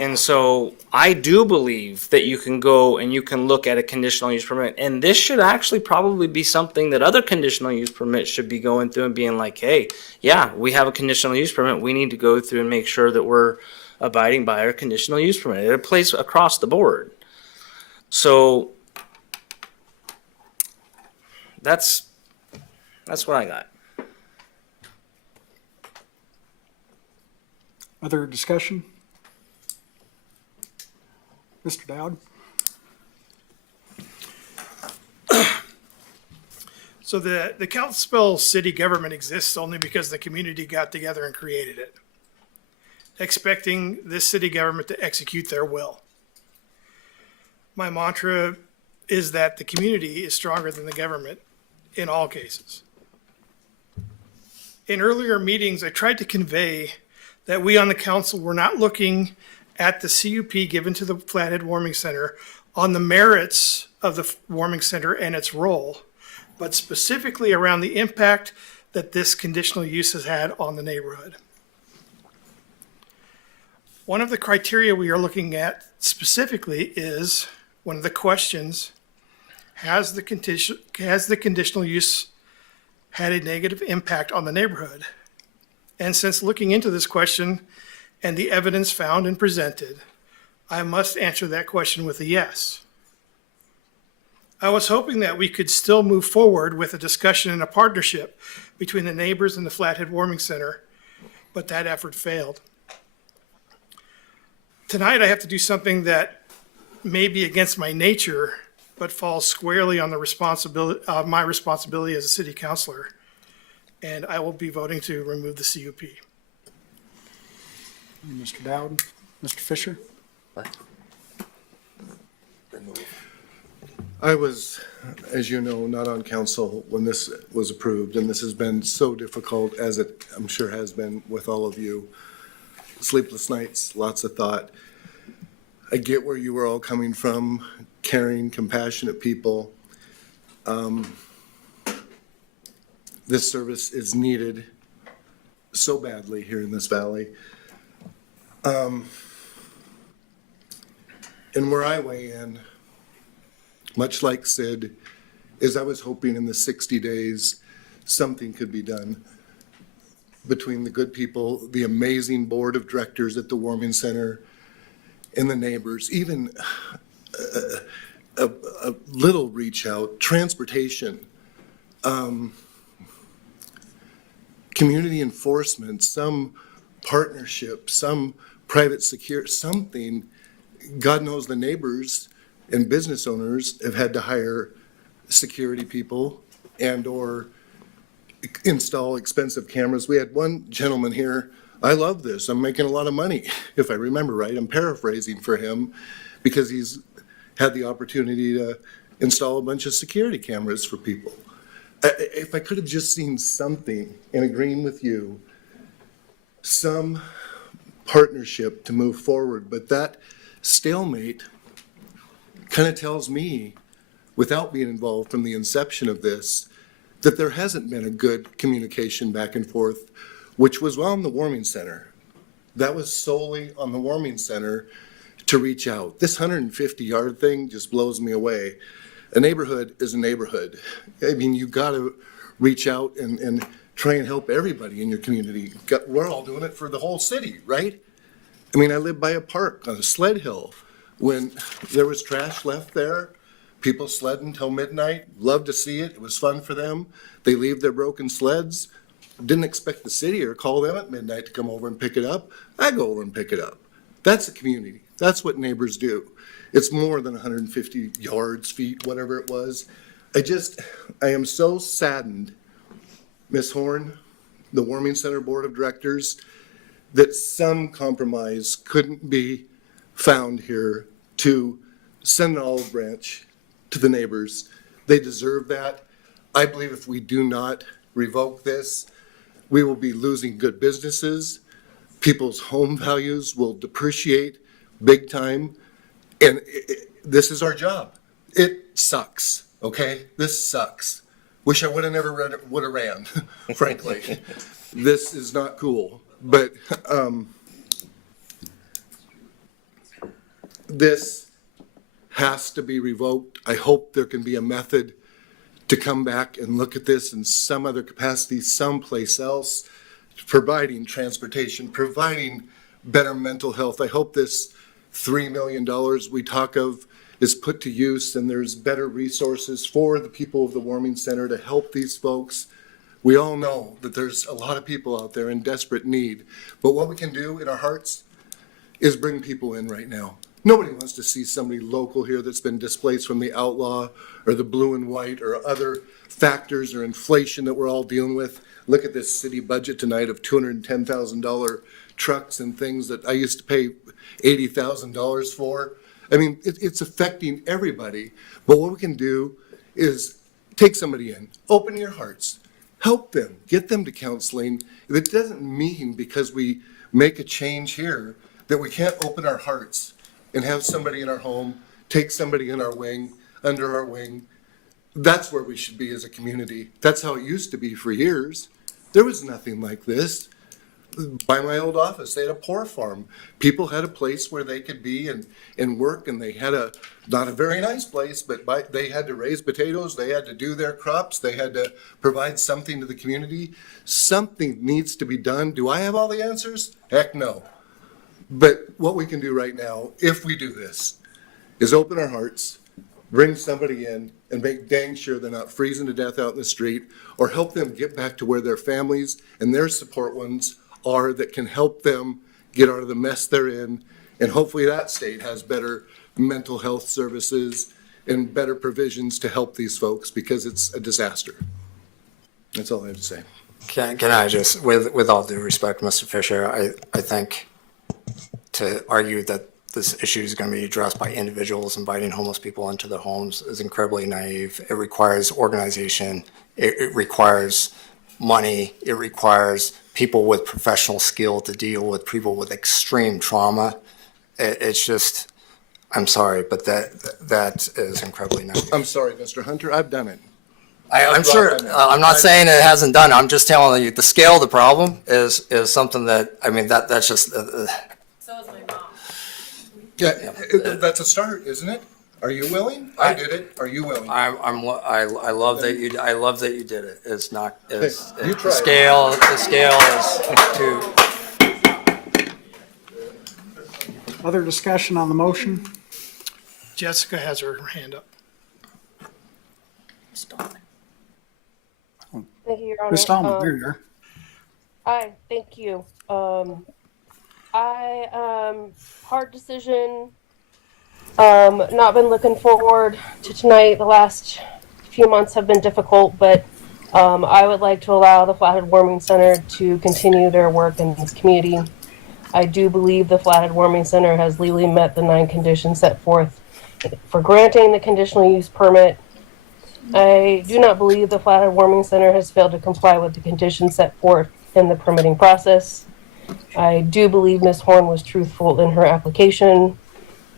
And so I do believe that you can go and you can look at a conditional use permit. And this should actually probably be something that other conditional use permits should be going through and being like, hey, yeah, we have a conditional use permit. We need to go through and make sure that we're abiding by our conditional use permit. It applies across the board. So that's what I got. Other discussion? Mr. Dowd? So the Kalispell city government exists only because the community got together and created it, expecting this city government to execute their will. My mantra is that the community is stronger than the government in all cases. In earlier meetings, I tried to convey that we on the council were not looking at the CUP given to the Flathead Warming Center on the merits of the warming center and its role, but specifically around the impact that this conditional use has had on the neighborhood. One of the criteria we are looking at specifically is one of the questions, has the conditional use had a negative impact on the neighborhood? And since looking into this question and the evidence found and presented, I must answer that question with a yes. I was hoping that we could still move forward with a discussion and a partnership between the neighbors and the Flathead Warming Center, but that effort failed. Tonight, I have to do something that may be against my nature, but falls squarely on the my responsibility as a city councilor, and I will be voting to remove the CUP. Mr. Dowd? Mr. Fisher? I was, as you know, not on council when this was approved, and this has been so difficult, as it I'm sure has been with all of you. Sleepless nights, lots of thought. I get where you were all coming from, caring, compassionate people. This service is needed so badly here in this valley. And where I weigh in, much like Sid, is I was hoping in the 60 days something could be done between the good people, the amazing board of directors at the Warming Center, and the neighbors, even a little reach out, transportation, community enforcement, some partnership, some private security, something. God knows the neighbors and business owners have had to hire security people and or install expensive cameras. We had one gentleman here, I love this, I'm making a lot of money, if I remember right. I'm paraphrasing for him because he's had the opportunity to install a bunch of security cameras for people. If I could have just seen something and agreeing with you, some partnership to move forward, but that stalemate kind of tells me, without being involved from the inception of this, that there hasn't been a good communication back and forth, which was on the warming center. That was solely on the warming center to reach out. This 150-yard thing just blows me away. A neighborhood is a neighborhood. I mean, you got to reach out and try and help everybody in your community. We're all doing it for the whole city, right? I mean, I live by a park on a sled hill. When there was trash left there, people sled until midnight, loved to see it. It was fun for them. They leave their broken sleds. Didn't expect the city or call them at midnight to come over and pick it up. I go over and pick it up. That's a community. That's what neighbors do. It's more than 150 yards, feet, whatever it was. I am so saddened, Ms. Horn, the Warming Center Board of Directors, that some compromise couldn't be found here to send an olive branch to the neighbors. They deserve that. I believe if we do not revoke this, we will be losing good businesses. People's home values will depreciate big time. And this is our job. It sucks, okay? This sucks. Wish I would have never ran, frankly. This is not cool. But this has to be revoked. I hope there can be a method to come back and look at this in some other capacity, someplace else, providing transportation, providing better mental health. I hope this $3 million we talk of is put to use and there's better resources for the people of the Warming Center to help these folks. We all know that there's a lot of people out there in desperate need, but what we can do in our hearts is bring people in right now. Nobody wants to see somebody local here that's been displaced from the outlaw or the blue and white or other factors or inflation that we're all dealing with. Look at this city budget tonight of $210,000 trucks and things that I used to pay $80,000 for. I mean, it's affecting everybody. But what we can do is take somebody in, open your hearts, help them, get them to counseling. It doesn't mean because we make a change here that we can't open our hearts and have somebody in our home, take somebody in our wing, under our wing. That's where we should be as a community. That's how it used to be for years. There was nothing like this. By my old office, they had a poor farm. People had a place where they could be and work, and they had not a very nice place, but they had to raise potatoes, they had to do their crops, they had to provide something to the community. Something needs to be done. Do I have all the answers? Heck no. But what we can do right now, if we do this, is open our hearts, bring somebody in, and make dang sure they're not freezing to death out in the street, or help them get back to where their families and their support ones are that can help them get out of the mess they're in. And hopefully that state has better mental health services and better provisions to help these folks, because it's a disaster. That's all I have to say. Can I just, with all due respect, Mr. Fisher, I think to argue that this issue is going to be addressed by individuals inviting homeless people into their homes is incredibly naive. It requires organization. It requires money. It requires people with professional skill to deal with people with extreme trauma. It's just, I'm sorry, but that is incredibly naive. I'm sorry, Mr. Hunter, I've done it. I'm sure, I'm not saying it hasn't done it. I'm just telling you the scale of the problem is something that, I mean, that's just. So is my mom. Yeah, that's a start, isn't it? Are you willing? I did it. Are you willing? I love that you did it. It's not, it's, You the try it. scale is too. Other discussion on the motion? Jessica has her hand up. Thank you, Your Honor. Ms. Stallman, there you are. Hi, thank you. Hard decision. Not been looking forward to tonight. The last few months have been difficult, but I would like to allow the Flathead Warming Center to continue their work in this community. I do believe the Flathead Warming Center has legally met the 9 conditions set forth for granting the conditional use permit. I do not believe the Flathead Warming Center has failed to comply with the conditions set forth in the permitting process. I do believe Ms. Horn was truthful in her application.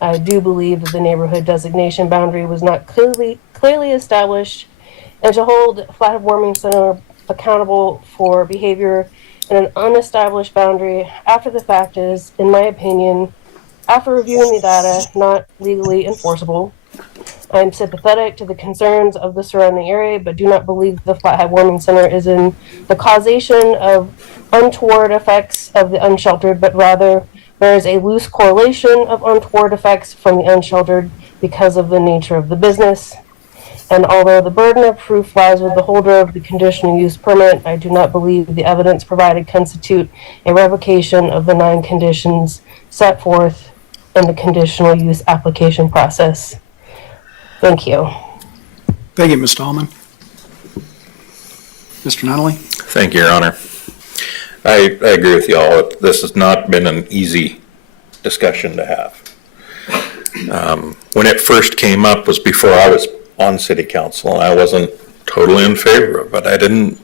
I do believe that the neighborhood designation boundary was not clearly established, and to hold Flathead Warming Center accountable for behavior in an unestablished boundary after the fact is, in my opinion, after reviewing the data, not legally enforceable. I am sympathetic to the concerns of the surrounding area, but do not believe the Flathead Warming Center is in the causation of untoward effects of the unsheltered, but rather there is a loose correlation of untoward effects from the unsheltered because of the nature of the business. And although the burden of proof lies with the holder of the conditional use permit, I do not believe the evidence provided constitute a revocation of the 9 conditions set forth in the conditional use application process. Thank you. Thank you, Ms. Dahlman. Mr. Nunley? Thank you, Your Honor. I agree with you all. This has not been an easy discussion to have. When it first came up was before I was on city council, and I wasn't totally in favor of it. I didn't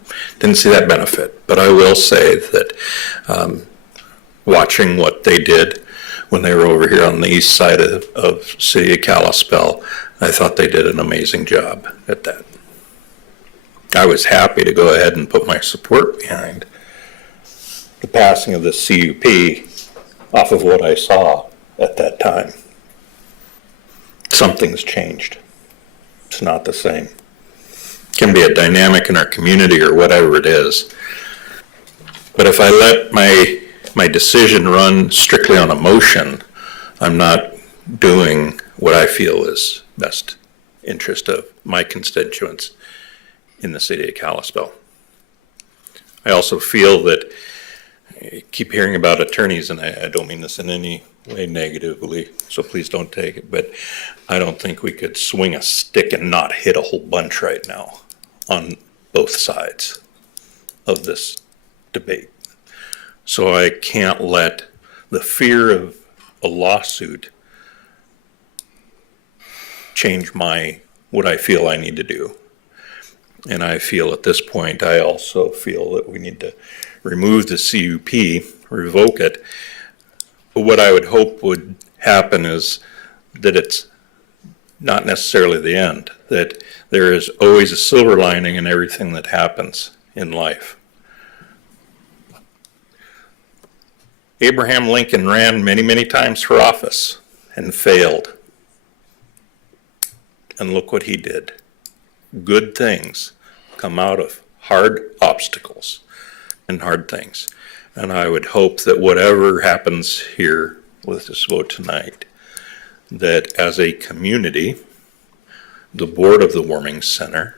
see that benefit. But I will say that watching what they did when they were over here on the east side of city of Kalispell, I thought they did an amazing job at that. I was happy to go ahead and put my support behind the passing of the CUP off of what I saw at that time. Something's changed. It's not the same. It can be a dynamic in our community or whatever it is. But if I let my decision run strictly on emotion, I'm not doing what I feel is best interest of my constituents in the city of Kalispell. I also feel that I keep hearing about attorneys, and I don't mean this in any way negatively, so please don't take it, but I don't think we could swing a stick and not hit a whole bunch right now on both sides of this debate. So I can't let the fear of a lawsuit change what I feel I need to do. And I feel at this point, I also feel that we need to remove the CUP, revoke it. But what I would hope would happen is that it's not necessarily the end, that there is always a silver lining in everything that happens in life. Abraham Lincoln ran many, many times for office and failed. And look what he did. Good things come out of hard obstacles and hard things. And I would hope that whatever happens here with this vote tonight, that as a community, the board of the Warming Center,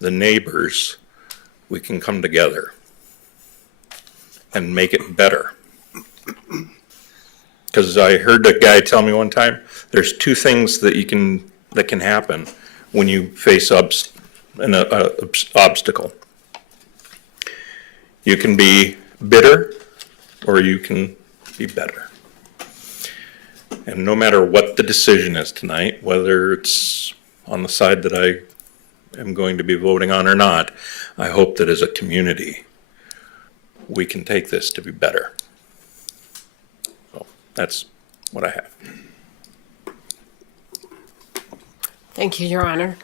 the neighbors, we can come together and make it better. Because I heard a guy tell me one time, there's 2 things that can happen when you face an obstacle. You can be bitter, or you can be better. And no matter what the decision is tonight, whether it's on the side that I am going to be voting on or not, I hope that as a community, we can take this to be better. So that's what I have. Thank you, Your Honor.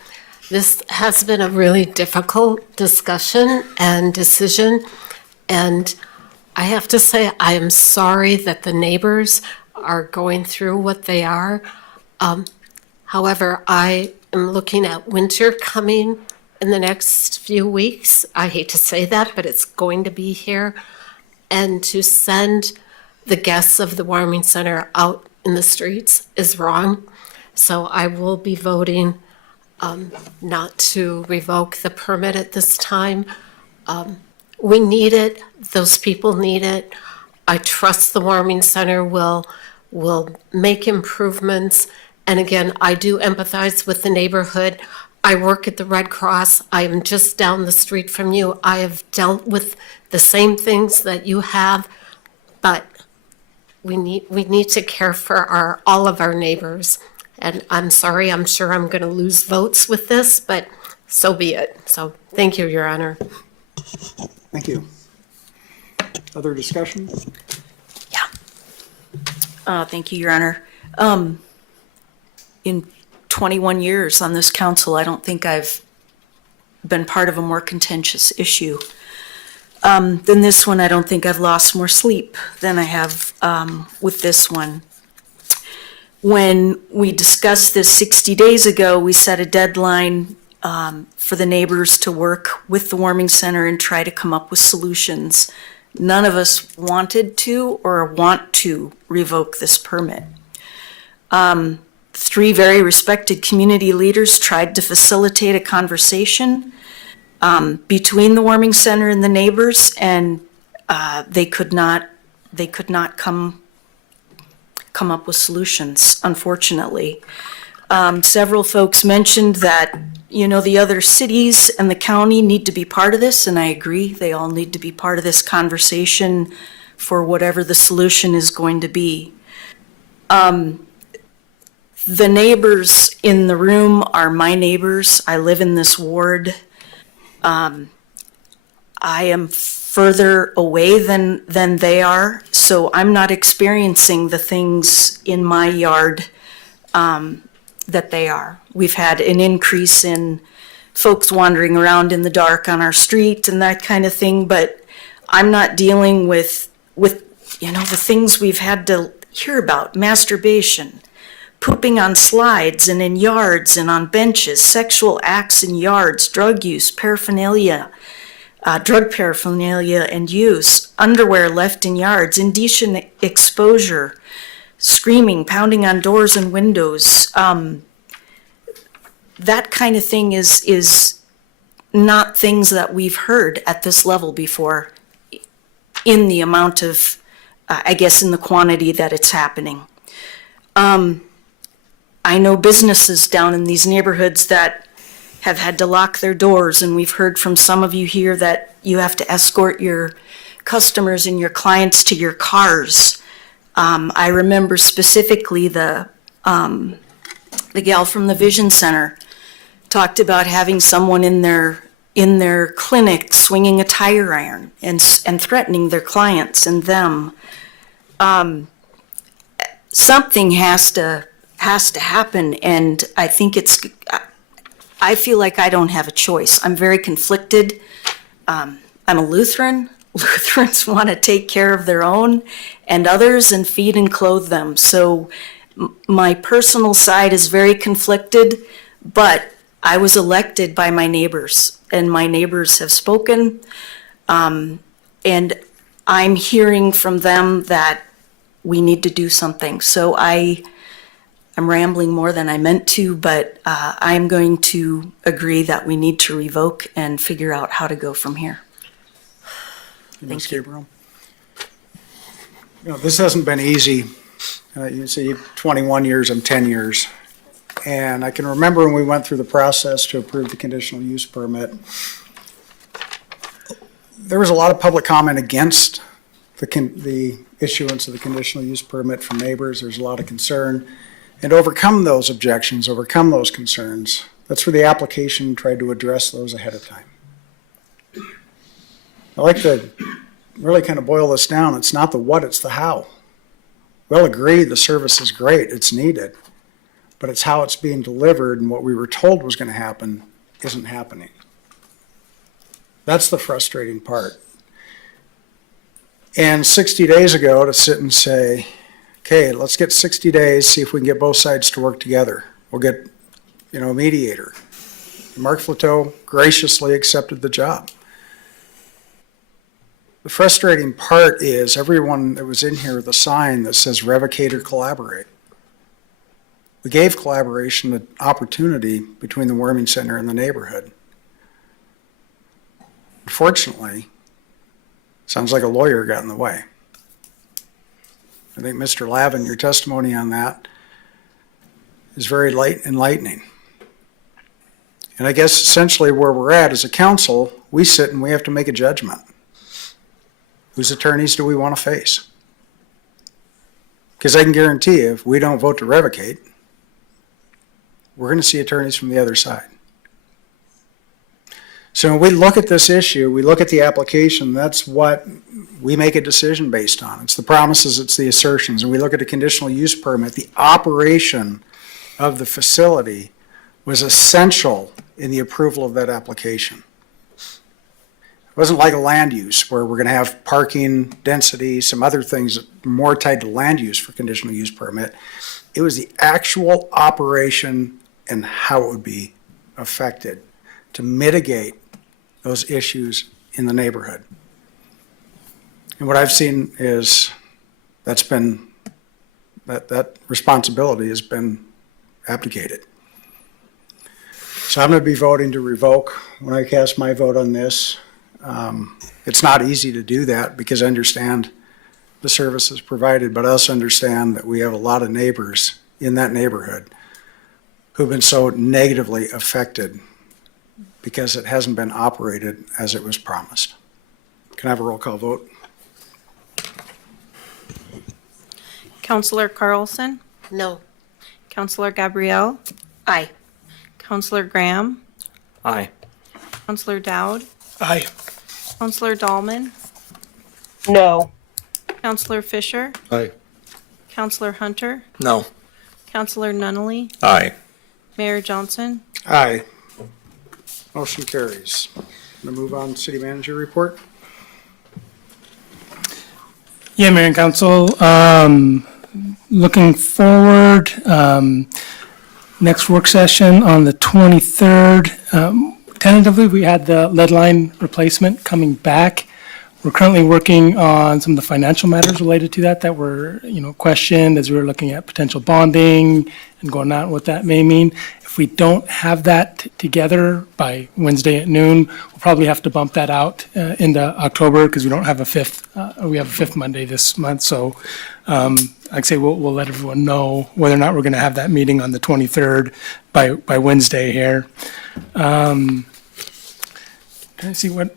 This has been a really difficult discussion and decision, and I have to say I am sorry that the neighbors are going through what they are. However, I am looking at winter coming in the next few weeks. I hate to say that, but it's going to be here. And to send the guests of the Warming Center out in the streets is wrong. So I will be voting not to revoke the permit at this time. We need it. Those people need it. I trust the Warming Center will make improvements. And again, I do empathize with the neighborhood. I work at the Red Cross. I am just down the street from you. I have dealt with the same things that you have, but we need to care for all of our neighbors. And I'm sorry, I'm sure I'm going to lose votes with this, but so be it. So thank you, Your Honor. Thank you. Other discussion? Thank you, Your Honor. In 21 years on this council, I don't think I've been part of a more contentious issue than this one. I don't think I've lost more sleep than I have with this one. When we discussed this 60 days ago, we set a deadline for the neighbors to work with the warming center and try to come up with solutions. None of us wanted to or want to revoke this permit. 3 very respected community leaders tried to facilitate a conversation between the warming center and the neighbors, and they could not come up with solutions, unfortunately. Several folks mentioned that, the other cities and the county need to be part of this, and I agree. They all need to be part of this conversation for whatever the solution is going to be. The neighbors in the room are my neighbors. I live in this ward. I am further away than they are, so I'm not experiencing the things in my yard that they are. We've had an increase in folks wandering around in the dark on our street and that kind of thing, but I'm not dealing with the things we've had to hear about: masturbation, pooping on slides and in yards and on benches, sexual acts in yards, drug use, paraphernalia, drug paraphernalia and use, underwear left in yards, indecent exposure, screaming, pounding on doors and windows. That kind of thing is not things that we've heard at this level before, in the amount of, in the quantity that it's happening. I know businesses down in these neighborhoods that have had to lock their doors, and we've heard from some of you here that you have to escort your customers and your clients to your cars. I remember specifically the gal from the Vision Center talked about having someone in their clinic swinging a tire iron and threatening their clients and them. Something has to happen, and I think I feel like I don't have a choice. I'm very conflicted. I'm a Lutheran. Lutherans want to take care of their own and others and feed and clothe them. So my personal side is very conflicted, but I was elected by my neighbors, and my neighbors have spoken, and I'm hearing from them that we need to do something. So I'm rambling more than I meant to, but I'm going to agree that we need to revoke and figure out how to go from here. Ms. Gabriel? This hasn't been easy. You say 21 years and 10 years. And I can remember when we went through the process to approve the conditional use permit, there was a lot of public comment against the issuance of the conditional use permit from neighbors. There's a lot of concern. And overcome those objections, overcome those concerns, that's where the application tried to address those ahead of time. I like to really kind of boil this down. It's not the what, it's the how. We'll agree the service is great, it's needed, but it's how it's being delivered, and what we were told was going to happen isn't happening. That's the frustrating part. And 60 days ago to sit and say, okay, let's get 60 days, see if we can get both sides to work together. We'll get, a mediator. Mark Flateau graciously accepted the job. The frustrating part is everyone that was in here with a sign that says revocate or collaborate. We gave collaboration an opportunity between the warming center and the neighborhood. Unfortunately, sounds like a lawyer got in the way. I think, Mr. Lavin, your testimony on that is very enlightening. And I guess essentially where we're at as a council, we sit and we have to make a judgment. Whose attorneys do we want to face? Because I can guarantee you, if we don't vote to revocate, we're going to see attorneys from the other side. So when we look at this issue, we look at the application, that's what we make a decision based on. It's the promises, it's the assertions. And we look at a conditional use permit, the operation of the facility was essential in the approval of that application. It wasn't like a land use where we're going to have parking, density, some other things that are more tied to land use for conditional use permit. It was the actual operation and how it would be affected to mitigate those issues in the neighborhood. And what I've seen is that responsibility has been abdicated. So I'm going to be voting to revoke when I cast my vote on this. It's not easy to do that because I understand the services provided, but I also understand that we have a lot of neighbors in that neighborhood who've been so negatively affected because it hasn't been operated as it was promised. Can I have a roll call vote? Counselor Carlson? No. Counselor Gabrielle? Aye. Counselor Graham? Aye. Counselor Dowd? Aye. Counselor Dahlman? No. Counselor Fisher? Aye. Counselor Hunter? No. Counselor Nunnally? Aye. Mayor Johnson? Aye. Motion carries. Going to move on to city manager report. Yeah, Mayor and Council, looking forward, next work session on the 23rd. Tentatively, we had the lead line replacement coming back. We're currently working on some of the financial matters related to that were, questioned as we were looking at potential bonding and going out what that may mean. If we don't have that together by Wednesday at noon, we'll probably have to bump that out into October because we don't have we have a fifth Monday this month. So I'd say we'll let everyone know whether or not we're going to have that meeting on the 23rd by Wednesday here. Trying to see what.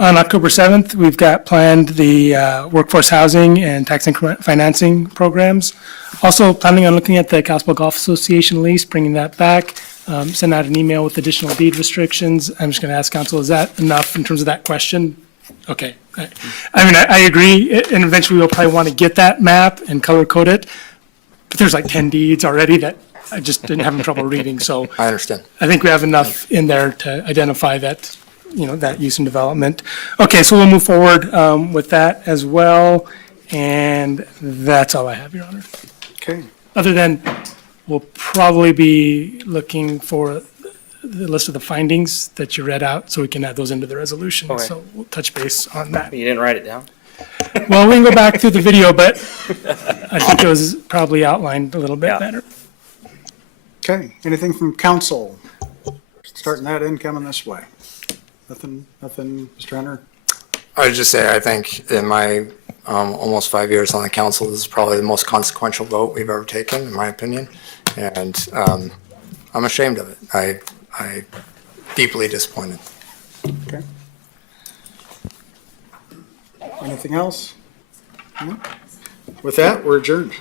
On October 7th, we've got planned the workforce housing and tax increment financing programs. Also planning on looking at the Kalispell Golf Association lease, bringing that back. Send out an email with additional deed restrictions. I'm just going to ask council, is that enough in terms of that question? Okay. I agree, and eventually we'll probably want to get that map and color code it. But there's like 10 deeds already that I just didn't have trouble reading, so. I understand. I think we have enough in there to identify that, that use and development. Okay, so we'll move forward with that as well, and that's all I have, Your Honor. Okay. Other than, we'll probably be looking for the list of the findings that you read out, so we can add those into the resolution. Okay. So we'll touch base on that. You didn't write it down? Well, we can go back through the video, but I think it was probably outlined a little bit better. Okay, anything from council? Starting that in, coming this way. Nothing, Mr. Hunter? I would just say, I think in my almost 5 years on the council, this is probably the most consequential vote we've ever taken, in my opinion. And I'm ashamed of it. I deeply disappointed. Okay. Anything else? No? With that, we're adjourned.